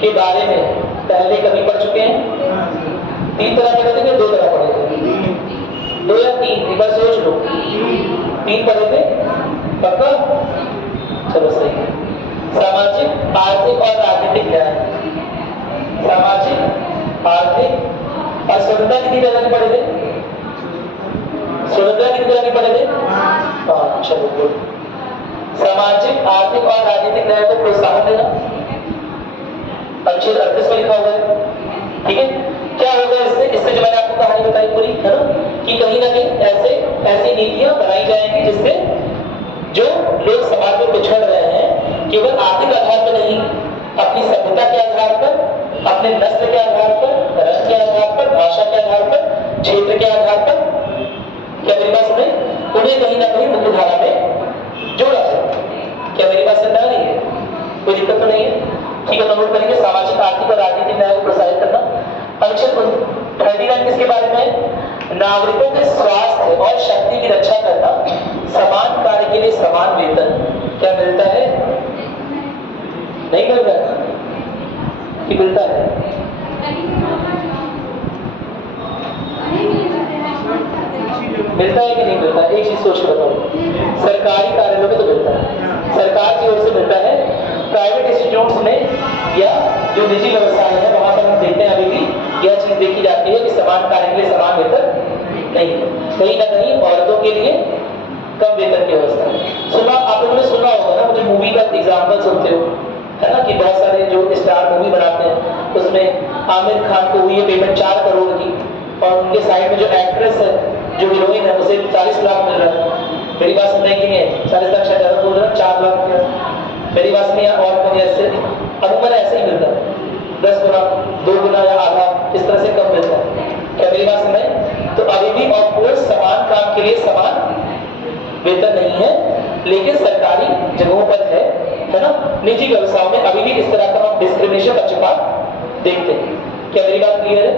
के बारे में पहले कभी पढ़ चुके हैं? 3 तरह के पढ़े थे, 2 तरह पढ़े थे? 2 या 3? एक बार सोच लो। 3 पढ़े थे पक्का? चलो सही है। सामाजिक, आर्थिक और राजनीतिक न्याय। सामाजिक, आर्थिक और स्वतंत्रता कितनी तरह के पढ़े थे? स्वतंत्रता कितनी तरह के पढ़े थे? हाँ, चलो गुड। सामाजिक, आर्थिक और राजनीतिक न्याय को प्रोत्साहन देना, अनुच्छेद 38 में लिखा हुआ है। ठीक है, क्या होगा इससे जो मैंने आपको कहानी बताई पूरी, है ना, कि कहीं ना कहीं ऐसी नीतियां बनाई जाएंगी जिससे जो लोग समाज में पिछड़ रहे हैं, केवल आर्थिक आधार पर नहीं, अपनी सभ्यता के आधार पर, अपने नस्ल के आधार पर, रंग के आधार पर, भाषा के आधार पर, क्षेत्र के आधार पर, क्या मेरी बात सुने, उन्हें कहीं ना कहीं मुख्य धारा में जोड़ा जाए। क्या मेरी बात समझ आ रही है? कोई दिक्कत तो नहीं है? ठीक है, तो नोट करेंगे। सामाजिक, आर्थिक और राजनीतिक न्याय को प्रोत्साहित करना, अनुच्छेद 39 किसके बारे में है? नागरिकों के स्वास्थ्य और शक्ति की रक्षा करना, समान कार्य के लिए समान वेतन। क्या मिलता है? नहीं मिल रहा है कि मिलता है? मिलता है कि नहीं मिलता? एक चीज सोच के बताओ, सरकारी कार्यालयों में तो मिलता है, सरकार की ओर से मिलता है। प्राइवेट इंस्टीट्यूट्स में या जो निजी व्यवसाय है वहां पर हम देखते हैं अभी भी यह चीज देखी जाती है कि समान कार्य के लिए समान वेतन नहीं, कहीं ना कहीं औरतों के लिए कम वेतन की व्यवस्था है। सुना, आप लोगों ने सुना होगा ना, मुझे मूवी का एग्जाम्पल सुनते हो है ना, कि बहुत सारे जो स्टार मूवी बनाते हैं उसमें आमिर खान को हुई है पेमेंट 4 करोड़ की, और उनके साइड में जो एक्ट्रेस है, जो हीरोइन है, उसे 40 लाख मिल रहा है। मेरी बात सुन रहे कि नहीं? 40 लाख शायद ज्यादा बोल रहा है, 4 लाख मेरी बात नहीं है। और कहीं ऐसे अमूमन ऐसे ही मिलता है, 10 गुना 2 गुना या आधा इस तरह से कम मिलता है। क्या मेरी बात सुन रहे? तो अभी भी ऑफकोर्स समान काम के लिए समान वेतन नहीं है, लेकिन सरकारी जगहों पर है ना। निजी व्यवसायों में अभी भी इस तरह का हम डिस्क्रिमिनेशन, पक्षपात देखते हैं। क्या मेरी बात क्लियर है?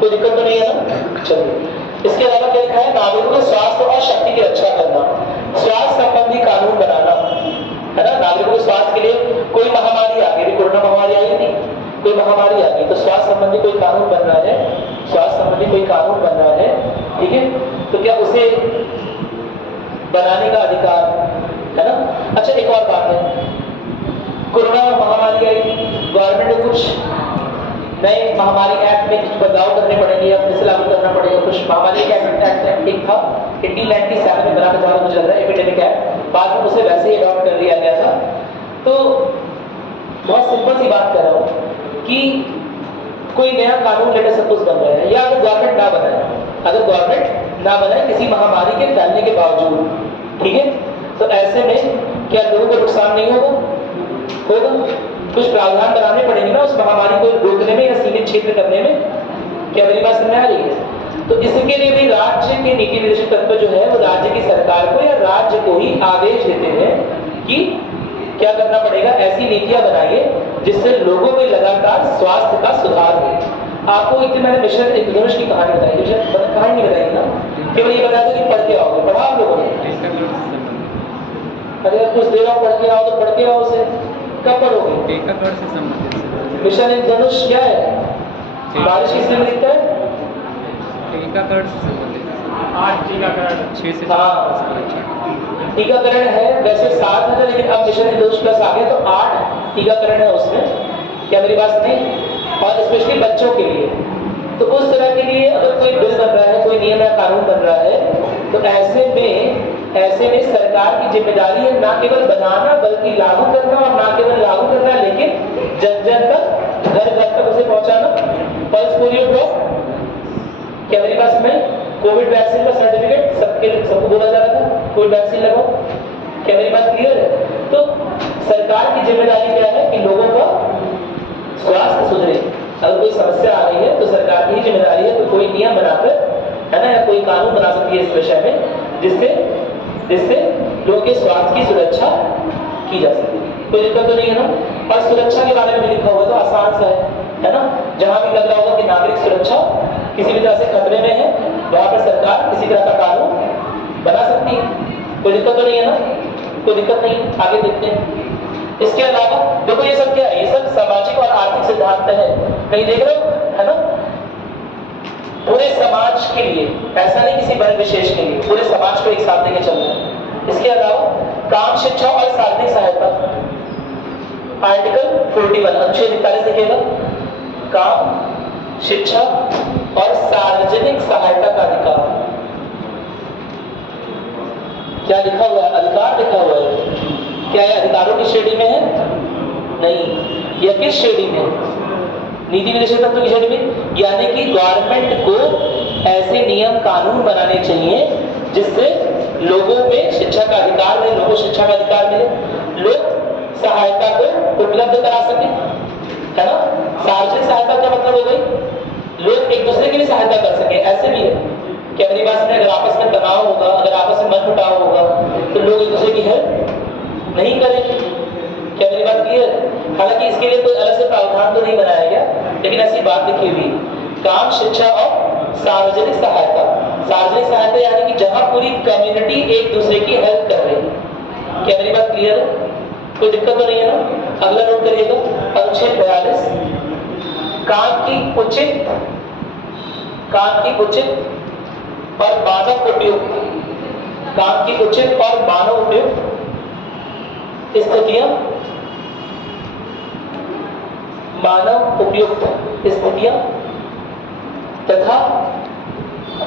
कोई दिक्कत तो नहीं है ना? चलिए, इसके अलावा क्या लिखा है? नागरिकों के स्वास्थ्य और शक्ति की रक्षा करना, स्वास्थ्य संबंधी कानून बनाना, है ना। नागरिकों के स्वास्थ्य के लिए कोई महामारी आ गई, कोरोना महामारी आई थी, कोई महामारी आ गई तो स्वास्थ्य संबंधी कोई कानून बन रहा है, स्वास्थ्य संबंधी कोई कानून बन रहा है, ठीक है। तो क्या उसे बनाने का अधिकार है ना। अच्छा, एक और बात है, कोरोना महामारी आई, गवर्नमेंट ने कुछ नए महामारी एक्ट में कुछ बदलाव करने पड़ेंगे या फिर से लागू करना पड़ेगा। कुछ महामारी एक्ट एक था 1897 में बना था, मुझे लग रहा है एपिडेमिक एक्ट, बाद में उसे वैसे ही अडॉप्ट कर लिया गया था। तो बहुत सिंपल सी बात कर रहा हूँ कि कोई नया कानून लेटर सपोज बन रहा है, या अगर गवर्नमेंट ना बनाए, अगर गवर्नमेंट ना बनाए किसी महामारी के फैलने के बावजूद, ठीक है, तो ऐसे में क्या लोगों को नुकसान नहीं होगा? कुछ प्रावधान बनाने पड़ेंगे ना उस महामारी को रोकने में या सीमित क्षेत्र करने में। क्या मेरी बात समझ में आ रही है? तो इसके लिए भी राज्य के नीति निर्देशक तत्व जो है वो राज्य की सरकार को या राज्य को ही आदेश देते हैं कि क्या करना पड़ेगा, ऐसी नीतियां बनाइए जिससे लोगों में लगातार स्वास्थ्य का सुधार हो। आपको एक दिन मैंने मिशन इंद्रधनुष की कहानी बताई थी, कहानी नहीं बताई ना, केवल ये बताया था कि पढ़ के आओगे, पढ़ा आप लोगों ने? अरे कुछ देर आप पढ़ के आओ तो पढ़ के आओ, उसे कब पढ़ोगे? टीकाकरण से संबंधित मिशन इंद्रधनुष क्या है? बारिश किस दिन दिखता है? टीकाकरण से संबंधित 8 टीकाकरण 6 से 7 टीकाकरण है, वैसे 7 है लेकिन अब मिशन इंद्रधनुष प्लस आ गया तो 8 टीकाकरण है उसमें। क्या मेरी बात नहीं? और स्पेशली बच्चों के लिए, तो उस तरह के लिए अगर कोई बिल बन रहा है, कोई नियम या कानून बन रहा है, तो ऐसे में सरकार की जिम्मेदारी है ना केवल बनाना बल्कि लागू करना, और ना केवल लागू करना लेकिन जन जन तक, घर घर तक उसे पहुंचाना। पल्स पोलियो ड्रॉप, क्या मेरी बात में? कोविड वैक्सीन का सर्टिफिकेट सबको बोला जा रहा था कोविड वैक्सीन लगाओ। क्या मेरी बात क्लियर है? तो सरकार की जिम्मेदारी क्या है कि लोगों का स्वास्थ्य सुधरे। अगर कोई समस्या आ रही है तो सरकार की ही जिम्मेदारी है, तो कोई नियम बनाकर, है ना, या कोई कानून बना सकती है इस विषय में जिससे लोगों के स्वास्थ्य की सुरक्षा की जा सके। कोई दिक्कत तो नहीं है ना। और सुरक्षा के बारे में भी लिखा हुआ तो आसान सा है ना। जहां भी लग रहा होगा कि नागरिक सुरक्षा किसी भी तरह से खतरे में है, वहां पर सरकार किसी तरह का कानून बना सकती है। कोई दिक्कत तो नहीं है ना? कोई दिक्कत नहीं, आगे देखते हैं। इसके अलावा देखो ये सब क्या है? ये सब सामाजिक और आर्थिक सिद्धांत है, कहीं देख रहे हो, है ना। पूरे समाज के लिए, ऐसा नहीं किसी वर्ग विशेष के लिए, पूरे समाज को एक साथ लेके चलना है। इसके अलावा काम, शिक्षा और सार्वजनिक सहायता, आर्टिकल 41 अनुच्छेद 41 लिखेगा, काम, शिक्षा और सार्वजनिक सहायता का अधिकार। क्या लिखा हुआ है? अधिकार लिखा हुआ है। क्या यह अधिकारों की श्रेणी में है? नहीं। यह किस श्रेणी में? नीति निर्देशक तत्व की श्रेणी में। यानी कि गवर्नमेंट को ऐसे नियम कानून बनाने चाहिए जिससे लोगों में शिक्षा का अधिकार मिले, लोगों को शिक्षा का अधिकार मिले, लोग सहायता को उपलब्ध करा सके, है ना। सार्वजनिक सहायता क्या मतलब हो गई? लोग एक दूसरे की भी सहायता कर सके, ऐसे भी है। क्या मेरी बात सुनिए? अगर आपस में तनाव होगा, अगर आपस में मनमुटाव होगा तो लोग एक दूसरे की हेल्प नहीं करेंगे। क्या मेरी बात क्लियर है? हालांकि इसके लिए कोई अलग से प्रावधान तो नहीं बनाया गया, लेकिन ऐसी बात लिखी हुई काम, शिक्षा और सार्वजनिक सहायता। सार्वजनिक सहायता यानी कि जहां पूरी कम्युनिटी एक दूसरे की हेल्प कर रही है। क्या मेरी बात क्लियर है? कोई दिक्कत तो नहीं है ना? अगला नोट करिएगा, अनुच्छेद 42, काम की उचित और मानव उपयुक्त, काम की उचित और मानव उपयुक्त स्थितियां, मानव उपयुक्त स्थितियां तथा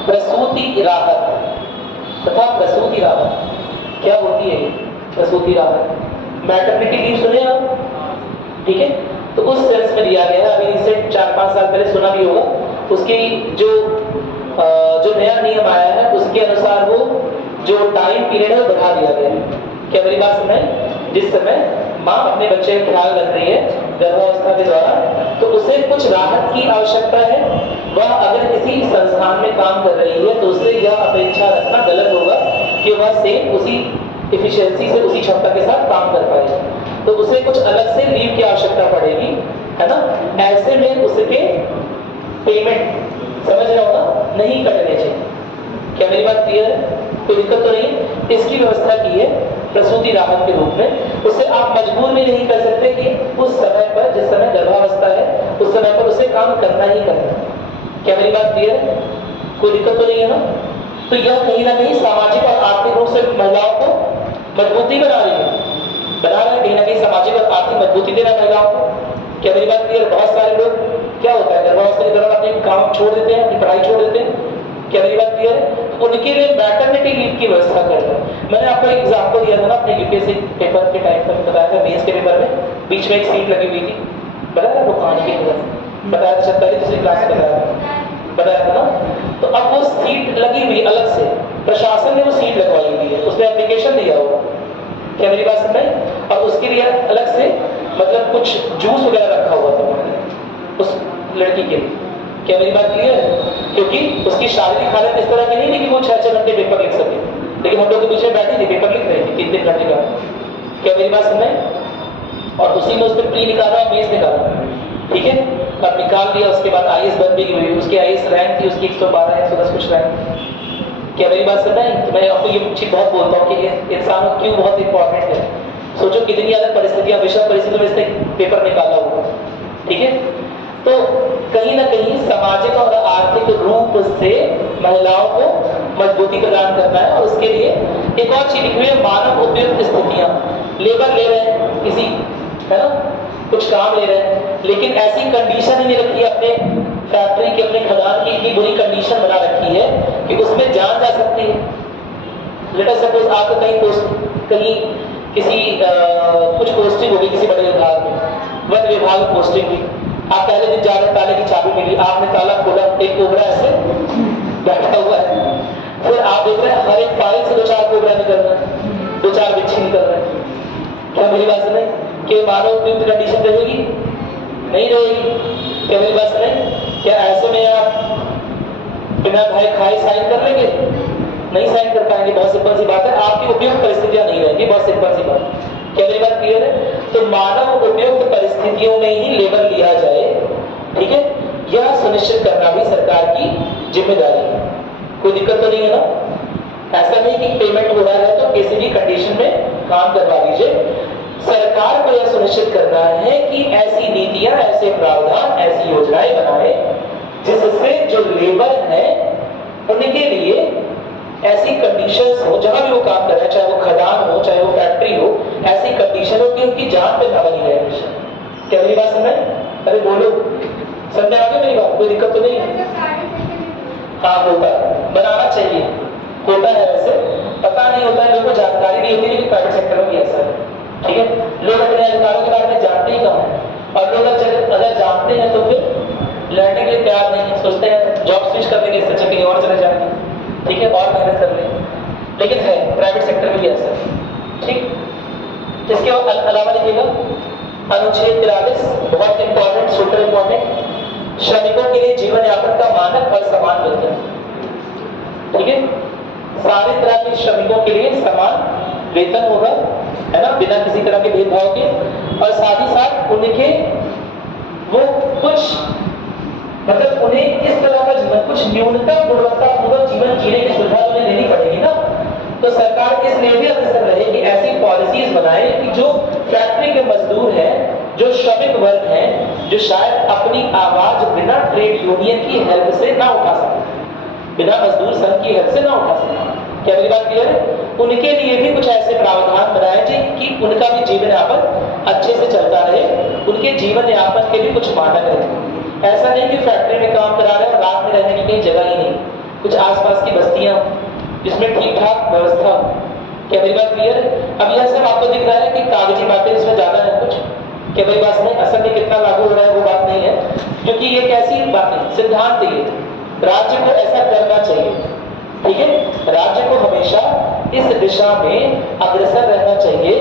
प्रसूति राहत, क्या होती है ये प्रसूति राहत? मैटरनिटी लीव सुने आप? ठीक है, तो उस सेंस में दिया गया है। अभी रिसेंट 4-5 साल पहले सुना भी होगा, उसकी जो नया नियम आया है उसके अनुसार वो जो टाइम पीरियड है वो बढ़ा दिया गया है। क्या मेरी बात सुन रहे हैं? जिस समय माँ अपने बच्चे का ख्याल रख रही है गर्भावस्था के दौरान, तो उसे कुछ राहत की आवश्यकता है। वह अगर किसी संस्थान में काम कर रही है तो उससे यह अपेक्षा रखना गलत होगा कि वह सेम उसी इफिशियंसी से, उसी क्षमता के साथ काम कर पाएगा, तो उसे कुछ अलग से लीव की आवश्यकता पड़ेगी, है ना? ऐसे में उसके पेमेंट, समझ रहे हो ना, नहीं कटने चाहिए। क्या मेरी बात क्लियर है? कोई दिक्कत तो नहीं? इसकी व्यवस्था की है प्रसूति राहत के रूप में। उसे आप मजबूर भी नहीं कर सकते कि उस समय पर, जिस समय गर्भावस्था है उस समय पर उसे काम करना ही करना। क्या मेरी बात क्लियर है? कोई दिक्कत तो नहीं है ना? तो यह कहीं ना कहीं सामाजिक और आर्थिक रूप से महिलाओं को मजबूती बना रही है, कहीं ना कहीं सामाजिक और आर्थिक मजबूती दे रहा है महिलाओं को। क्या मेरी बात क्लियर? बहुत सारे लोग क्या होता है गर्भावस्था के दौरान अपने काम छोड़ देते हैं, अपनी पढ़ाई छोड़ देते हैं। क्या मेरी बात क्लियर है? उनके लिए मैटरनिटी लीव की व्यवस्था कर रहे हैं। मैंने आपको एक एग्जांपल दिया था ना अपने यूपीएससी पेपर के टाइम पर, बताया था मेंस के पेपर में बीच में एक सीट लगी हुई थी, बताया वो कहानी की बताया था, शायद पहली दूसरी क्लास में बताया था ना। तो अब वो सीट लगी हुई अलग से, प्रशासन ने वो सीट लगवाई हुई है, उसने एप्लीकेशन दिया होगा। क्या मेरी बात समझ? और उसके लिए अलग से मतलब कुछ जूस वगैरह रखा हुआ था उस लड़की के लिए। क्या मेरी बात क्लियर है? क्योंकि उसकी शारीरिक हालत इस तरह की नहीं थी कि वो 6-6 घंटे पेपर लिख सके, लेकिन हम लोग के पीछे बैठी थी, पेपर लिख रही थी 3-3 घंटे का। क्या मेरी बात समझ? और उसी में उसने प्री निकाला और मेंस निकाला, ठीक है, अब निकाल दिया। उसके बाद आईएएस बन भी हुई, उसकी आईएएस रैंक थी उसकी 112-110 कुछ रैंक। क्या मेरी बात सुन रहे हैं? तो मैं आपको ये चीज बहुत बोलता हूँ कि इंसान क्यों बहुत इंपॉर्टेंट है। सोचो कितनी अलग परिस्थितियां, विषम परिस्थितियों में इसने पेपर निकाला होगा, ठीक है। तो कहीं ना कहीं सामाजिक और आर्थिक रूप से महिलाओं को मजबूती प्रदान करना है। और उसके लिए एक और चीज लिखी हुई है, मानव उपयुक्त स्थितियां। लेबर ले रहे हैं किसी, है ना, कुछ काम ले रहे हैं, लेकिन ऐसी कंडीशन ही नहीं रखी है अपने फैक्ट्री की, अपने खदान की इतनी बुरी कंडीशन बना रखी है कि उसमें जान जा सकती है। लेट अस सपोज आपको कहीं किसी कुछ पोस्टिंग होगी किसी बड़े विभाग में, वन विभाग में पोस्टिंग हुई। आप पहले दिन जा रहे, ताले की चाबी मिली, आपने ताला खोला, एक कोबरा ऐसे बैठा हुआ है। फिर आप देख रहे हैं हर एक फाइल से 2-4 कोबरा निकल रहे हैं, 2-4 बिच्छी निकल रहे हैं। क्या मेरी बात सुने? कि मानव उपयुक्त कंडीशन रहेगी? नहीं रहेगी। क्या मेरी बात सुने? क्या ऐसे में आप बिना भाई खाए साइन कर लेंगे? नहीं साइन कर पाएंगे। बहुत सिंपल सी बात है, आपकी उपयुक्त परिस्थितियां नहीं रहेंगी, बहुत सिंपल सी बात। क्या मेरी बात क्लियर है? तो मानव उपयुक्त परिस्थितियों में ही लेबर लिया जाए, ठीक है, यह सुनिश्चित करना भी सरकार की जिम्मेदारी है। कोई दिक्कत तो नहीं है ना? ऐसा नहीं कि पेमेंट हो रहा है तो किसी भी कंडीशन में काम करवा दीजिए। सरकार को यह सुनिश्चित करना है कि ऐसी नीतियां, ऐसे प्रावधान, ऐसी योजनाएं बनाए जिससे जो लेबर है उनके लिए ऐसी कंडीशंस हो, जहां भी वो काम कर रहे हैं, चाहे वो खदान हो, चाहे वो फैक्ट्री हो, ऐसी कंडीशन हो कि उनकी जान पे ना बनी रहे हमेशा। क्या मेरी बात समझ? अरे बोलो, समझ आ गया मेरी बात? कोई दिक्कत तो नहीं है? हाँ, होता है, बनाना चाहिए, होता है। वैसे पता नहीं होता है, लोगों को जानकारी नहीं होती, लेकिन प्राइवेट सेक्टर में भी ऐसा है, ठीक है। लोग अपने अधिकारों के बारे में जानते ही कम है, और लोग अगर जानते हैं तो फिर लड़ने के लिए तैयार नहीं है, सोचते हैं जॉब स्विच करने के इससे कहीं और चले जाएंगे, ठीक है, और मेहनत कर लें। लेकिन है प्राइवेट सेक्टर में भी ऐसा, ठीक। इसके अलावा लिखिएगा अनुच्छेद 43, बहुत इंपॉर्टेंट, सुपर इंपॉर्टेंट, श्रमिकों के लिए जीवन यापन का मानक और समान वेतन, ठीक है। सारे तरह के श्रमिकों के लिए समान वेतन होगा, है ना, बिना किसी तरह के भेदभाव के। और साथ ही साथ उनके वो कुछ मतलब उन्हें इस तरह का जीवन, कुछ न्यूनतम गुणवत्तापूर्वक जीवन जीने की सुविधा उन्हें देनी पड़ेगी ना। तो सरकार इसलिए भी अग्रसर रहे कि ऐसी पॉलिसीज बनाए कि जो फैक्ट्री के मजदूर हैं, जो श्रमिक वर्ग हैं, जो शायद अपनी आवाज बिना ट्रेड यूनियन की हेल्प से ना उठा सके, बिना मजदूर संघ की हेल्प से ना उठा सके। क्या मेरी बात क्लियर है? उनके लिए भी कुछ ऐसे प्रावधान बनाए जाए कि उनका भी जीवन यापन अच्छे से चलता रहे, उनके जीवन यापन के भी कुछ मानक रहे। ऐसा नहीं कि फैक्ट्री में काम करा रहे हैं, रात में रहने की कहीं जगह ही नहीं, कुछ आसपास की बस्तियां जिसमें ठीक ठाक व्यवस्था। क्या मेरी बात क्लियर है? अब यह सब आपको दिख रहा है कि कागजी बातें, इसमें ज्यादा है कुछ, क्या मेरी बात नहीं? असल में कितना लागू हो रहा है वो बात नहीं है, क्योंकि ये कैसी बातें, सिद्धांत ये राज्य को ऐसा करना चाहिए। ठीक है, राज्य को हमेशा इस दिशा में अग्रसर रहना चाहिए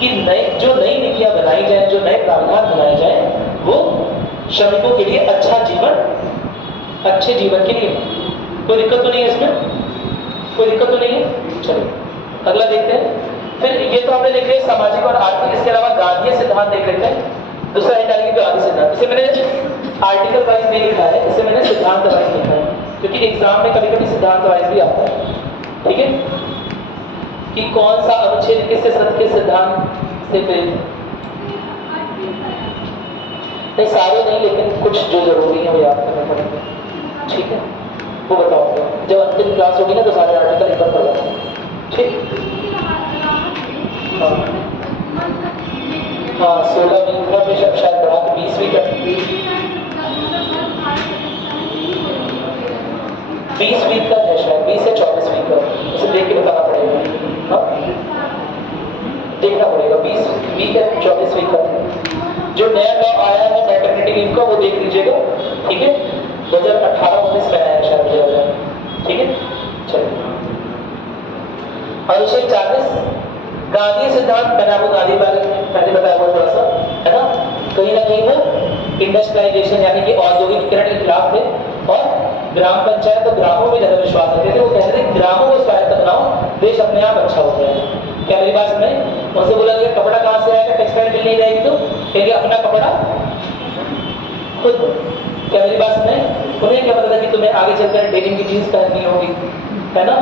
कि जो नई नीतियां बनाई जाए, जो नए प्रावधान बनाए जाए, वो श्रमिकों के लिए अच्छा जीवन, अच्छे जीवन के लिए। कोई दिक्कत तो नहीं है इसमें? कोई दिक्कत तो नहीं है? चलो अगला देखते हैं। फिर ये तो हमने देख लिया सामाजिक और आर्थिक, इसके अलावा गांधीय सिद्धांत देख लेते हैं। दूसरा है डालेंगे गांधी सिद्धांत। इसे मैंने आर्टिकल वाइज नहीं लिखा है, इसे मैंने सिद्धांत वाइज लिखा है, क्योंकि एग्जाम में कभी कभी सिद्धांत वाइज भी आता है। ठीक है, कि कौन सा अनुच्छेद किससे सिद्धांत से प्रेरित? नहीं सारे नहीं, लेकिन कुछ जो जरूरी है वो याद करना पड़ेगा। ठीक है, वो बताओ जब अंतिम क्लास होगी ना तो सारे आर्टिकल एक बार पढ़ा। ठीक, हाँ 16वीं में शायद बढ़ा के 20वीं तक, 20वीं तक है शायद, 20 से 24वीं तक, उसे देख के बताना पड़ेगा। हाँ देखना पड़ेगा, 20वीं या 24वीं तक। जो नया लॉ आया है मैटरनिटी लीव का वो देख लीजिएगा। ठीक है, 2018-19 में आया है शायद मुझे लग रहा है। ठीक है, चलिए अनुच्छेद 40 गांधी सिद्धांत, मैंने आपको गांधी बारे में पहले बताया हुआ थोड़ा सा, है ना। कहीं ना कहीं वो इंडस्ट्रियलाइजेशन यानी कि औद्योगिकरण के खिलाफ थे और ग्राम पंचायत और ग्रामों में ज्यादा विश्वास रखते थे। वो कहते थे ग्रामों को स्वायत्त बनाओ, देश अपने आप अच्छा हो जाएगा। क्या मेरी बात सुनाई? उनसे बोला गया कपड़ा कहाँ से आएगा, टेक्सटाइल मिल नहीं रहेगी तो कहेंगे अपना कपड़ा खुद। क्या मेरी बात सुनाई? उन्हें क्या पता था कि तुम्हें आगे चलकर डेनिम की जीन्स पहननी होगी, है ना,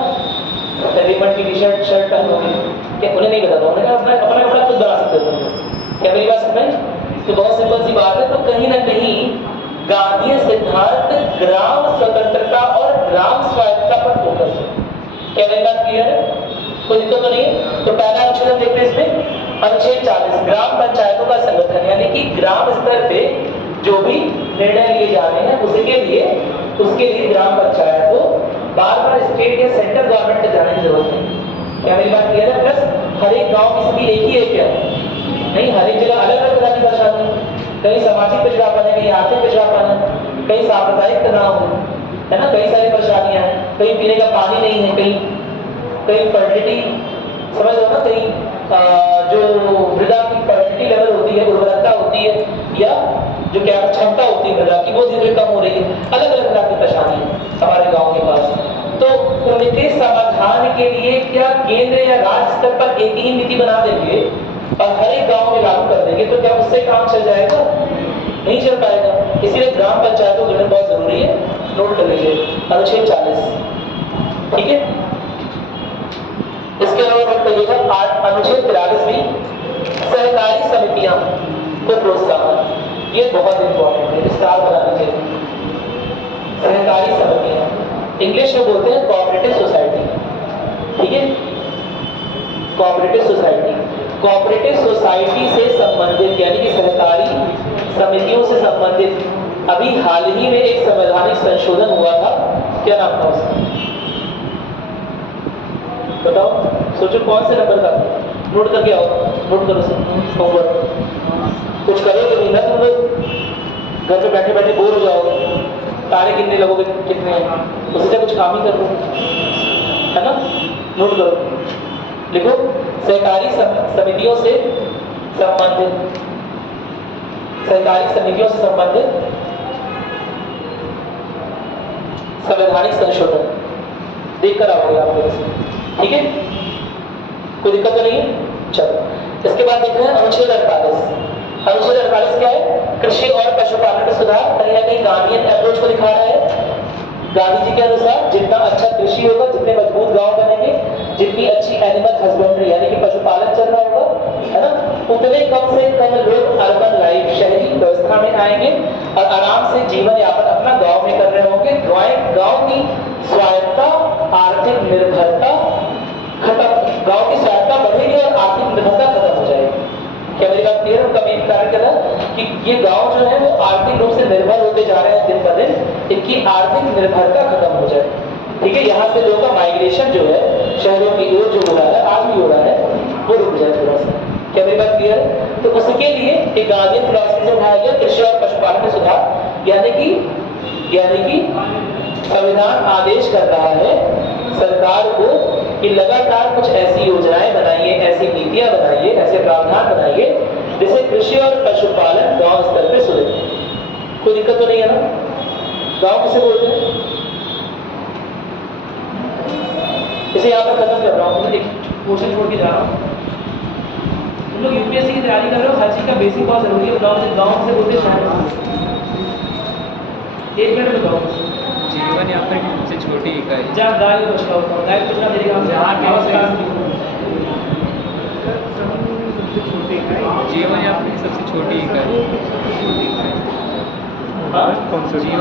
रेमंड की टी शर्ट पहनोगे, क्या उन्हें नहीं पता था? उन्होंने कहा अपना कपड़ा खुद बना सकते हो। क्या मेरी बात सुनाई? तो बहुत सिंपल सी बात है। तो कहीं ना कहीं गांधी सिद्धांत ग्राम स्वतंत्रता और ग्राम स्वायत्तता पर फोकस है। क्या मेरी बात क्लियर है? कोई दिक्कत तो नहीं है? तो पहला अनुच्छेद देखते हैं इसमें, अनुच्छेद 40 ग्राम पंचायतों का संगठन, यानी कि ग्राम स्तर पे जो भी निर्णय लिए जा रहे हैं उसके लिए ग्राम पंचायत को बार बार स्टेट या सेंट्रल गवर्नमेंट तक जाने की जरूरत नहीं। क्या मेरी बात क्लियर है? प्लस हर एक गांव की स्थिति एक ही है क्या? नहीं, हर एक जगह अलग अलग तरह की परेशानी है। कहीं सामाजिक पिछड़ापन है, कहीं आर्थिक पिछड़ापन है, कहीं सांप्रदायिक तनाव है ना, कई सारी परेशानियां हैं, कहीं पीने का पानी नहीं है, कहीं फर्टिलिटी, समझ लो ना, कहीं जो मृदा की फर्टिलिटी लेवल होती है, उर्वरकता होती है, या जो क्या क्षमता होती है मृदा की, वो धीरे कम हो रही है। अलग अलग तरह की परेशानी है हमारे गांव के पास। तो उनके समाधान के लिए क्या केंद्र या राज्य स्तर पर एक ही नीति बना देंगे और हर एक गांव में लागू कर देंगे तो क्या उससे काम चल जाएगा? नहीं चल पाएगा। इसीलिए ग्राम पंचायतों का गठन बहुत जरूरी है। नोट कर लीजिए अनुच्छेद 40। ठीक है, इसके अलावा नोट करिएगा अनुच्छेद 43 भी सहकारी समितियां को प्रोत्साहन, ये बहुत इंपॉर्टेंट है, विस्तार बना लीजिए। सहकारी समितियां इंग्लिश में बोलते हैं कोऑपरेटिव सोसाइटी। ठीक है, कोऑपरेटिव सोसाइटी, कोऑपरेटिव सोसाइटी से संबंधित यानी कि सहकारी समितियों से संबंधित अभी हाल ही में एक संवैधानिक संशोधन हुआ था। क्या नाम था उसका? बताओ, सोचो कौन से नंबर का? नोट करके आओ, नोट करो सर, होमवर्क कुछ करोगे नहीं ना तुम लोग, घर पे बैठे बैठे बोर हो जाओगे, तारे गिनने लगोगे कितने हैं, उससे कुछ काम ही कर लो, है ना। नोट करो, लिखो सहकारी समितियों से संबंधित, सहकारी समितियों से संबंधित संवैधानिक संशोधन देख कर आओगे आप लोग से। ठीक है, कोई दिक्कत तो नहीं है? चलो इसके बाद देख रहे हैं अनुच्छेद 48। अनुच्छेद 48 क्या है? कृषि और पशुपालन का सुधार। कहीं ना कहीं गांधीयन अप्रोच को दिखा रहा है। गांधी जी के अनुसार जितना अच्छा कृषि होगा, जितने मजबूत गांव बनेंगे, जितनी अच्छी एनिमल हस्बेंड्री यानी कि पशुपालन चल रहा होगा, है ना, उतने कम से कम लोग अर्बन लाइफ, शहरी व्यवस्था में आएंगे और आराम से जीवन यापन अपना गांव में कर रहे होंगे। गांव की स्वायत्ता, आर्थिक निर्भरता खत्म, गांव की स्वायत्ता बढ़ेगी और आर्थिक निर्भरता खत्म हो जाएगी। क्या मेरी बात क्लियर है? उनका मेन कारण क्या था कि ये गांव जो है वो आर्थिक रूप से निर्भर होते जा रहे हैं दिन ब दिन, इनकी आर्थिक निर्भरता खत्म हो जाए। ठीक है, यहाँ से लोगों का माइग्रेशन जो है शहरों की ओर जो हो रहा है, आज भी हो रहा है, वो रुक जाए थोड़ा सा। क्या मेरी बात क्लियर है? तो उसके लिए एक गांधीयन फिलॉसफी से उठाया गया कृषि और पशुपालन में सुधार, यानी कि संविधान आदेश कर रहा है सरकार को कि लगातार कुछ ऐसी योजनाएं बनाइए, ऐसी नीतियां बनाइए, ऐसे प्रावधान बनाइए जिससे कृषि और पशुपालन गांव स्तर पे सुधरे। कोई दिक्कत तो नहीं है ना? गांव किसे बोलते हैं? इसे यहाँ पर खत्म कर रहा हूँ, एक क्वेश्चन छोड़ के जा रहा हूँ। तुम लोग यूपीएससी की तैयारी कर रहे हो, हर चीज का बेसिक बहुत जरूरी है। गाँव से बोलते शहर। एक मिनट बताओ। जीवन यापन की सबसे छोटी इकाई। जहाँ गाय बछड़ा होता है, गाय बछड़ा मेरे गाँव से जीवन यापन की सबसे छोटी इकाई। हाँ? जीवन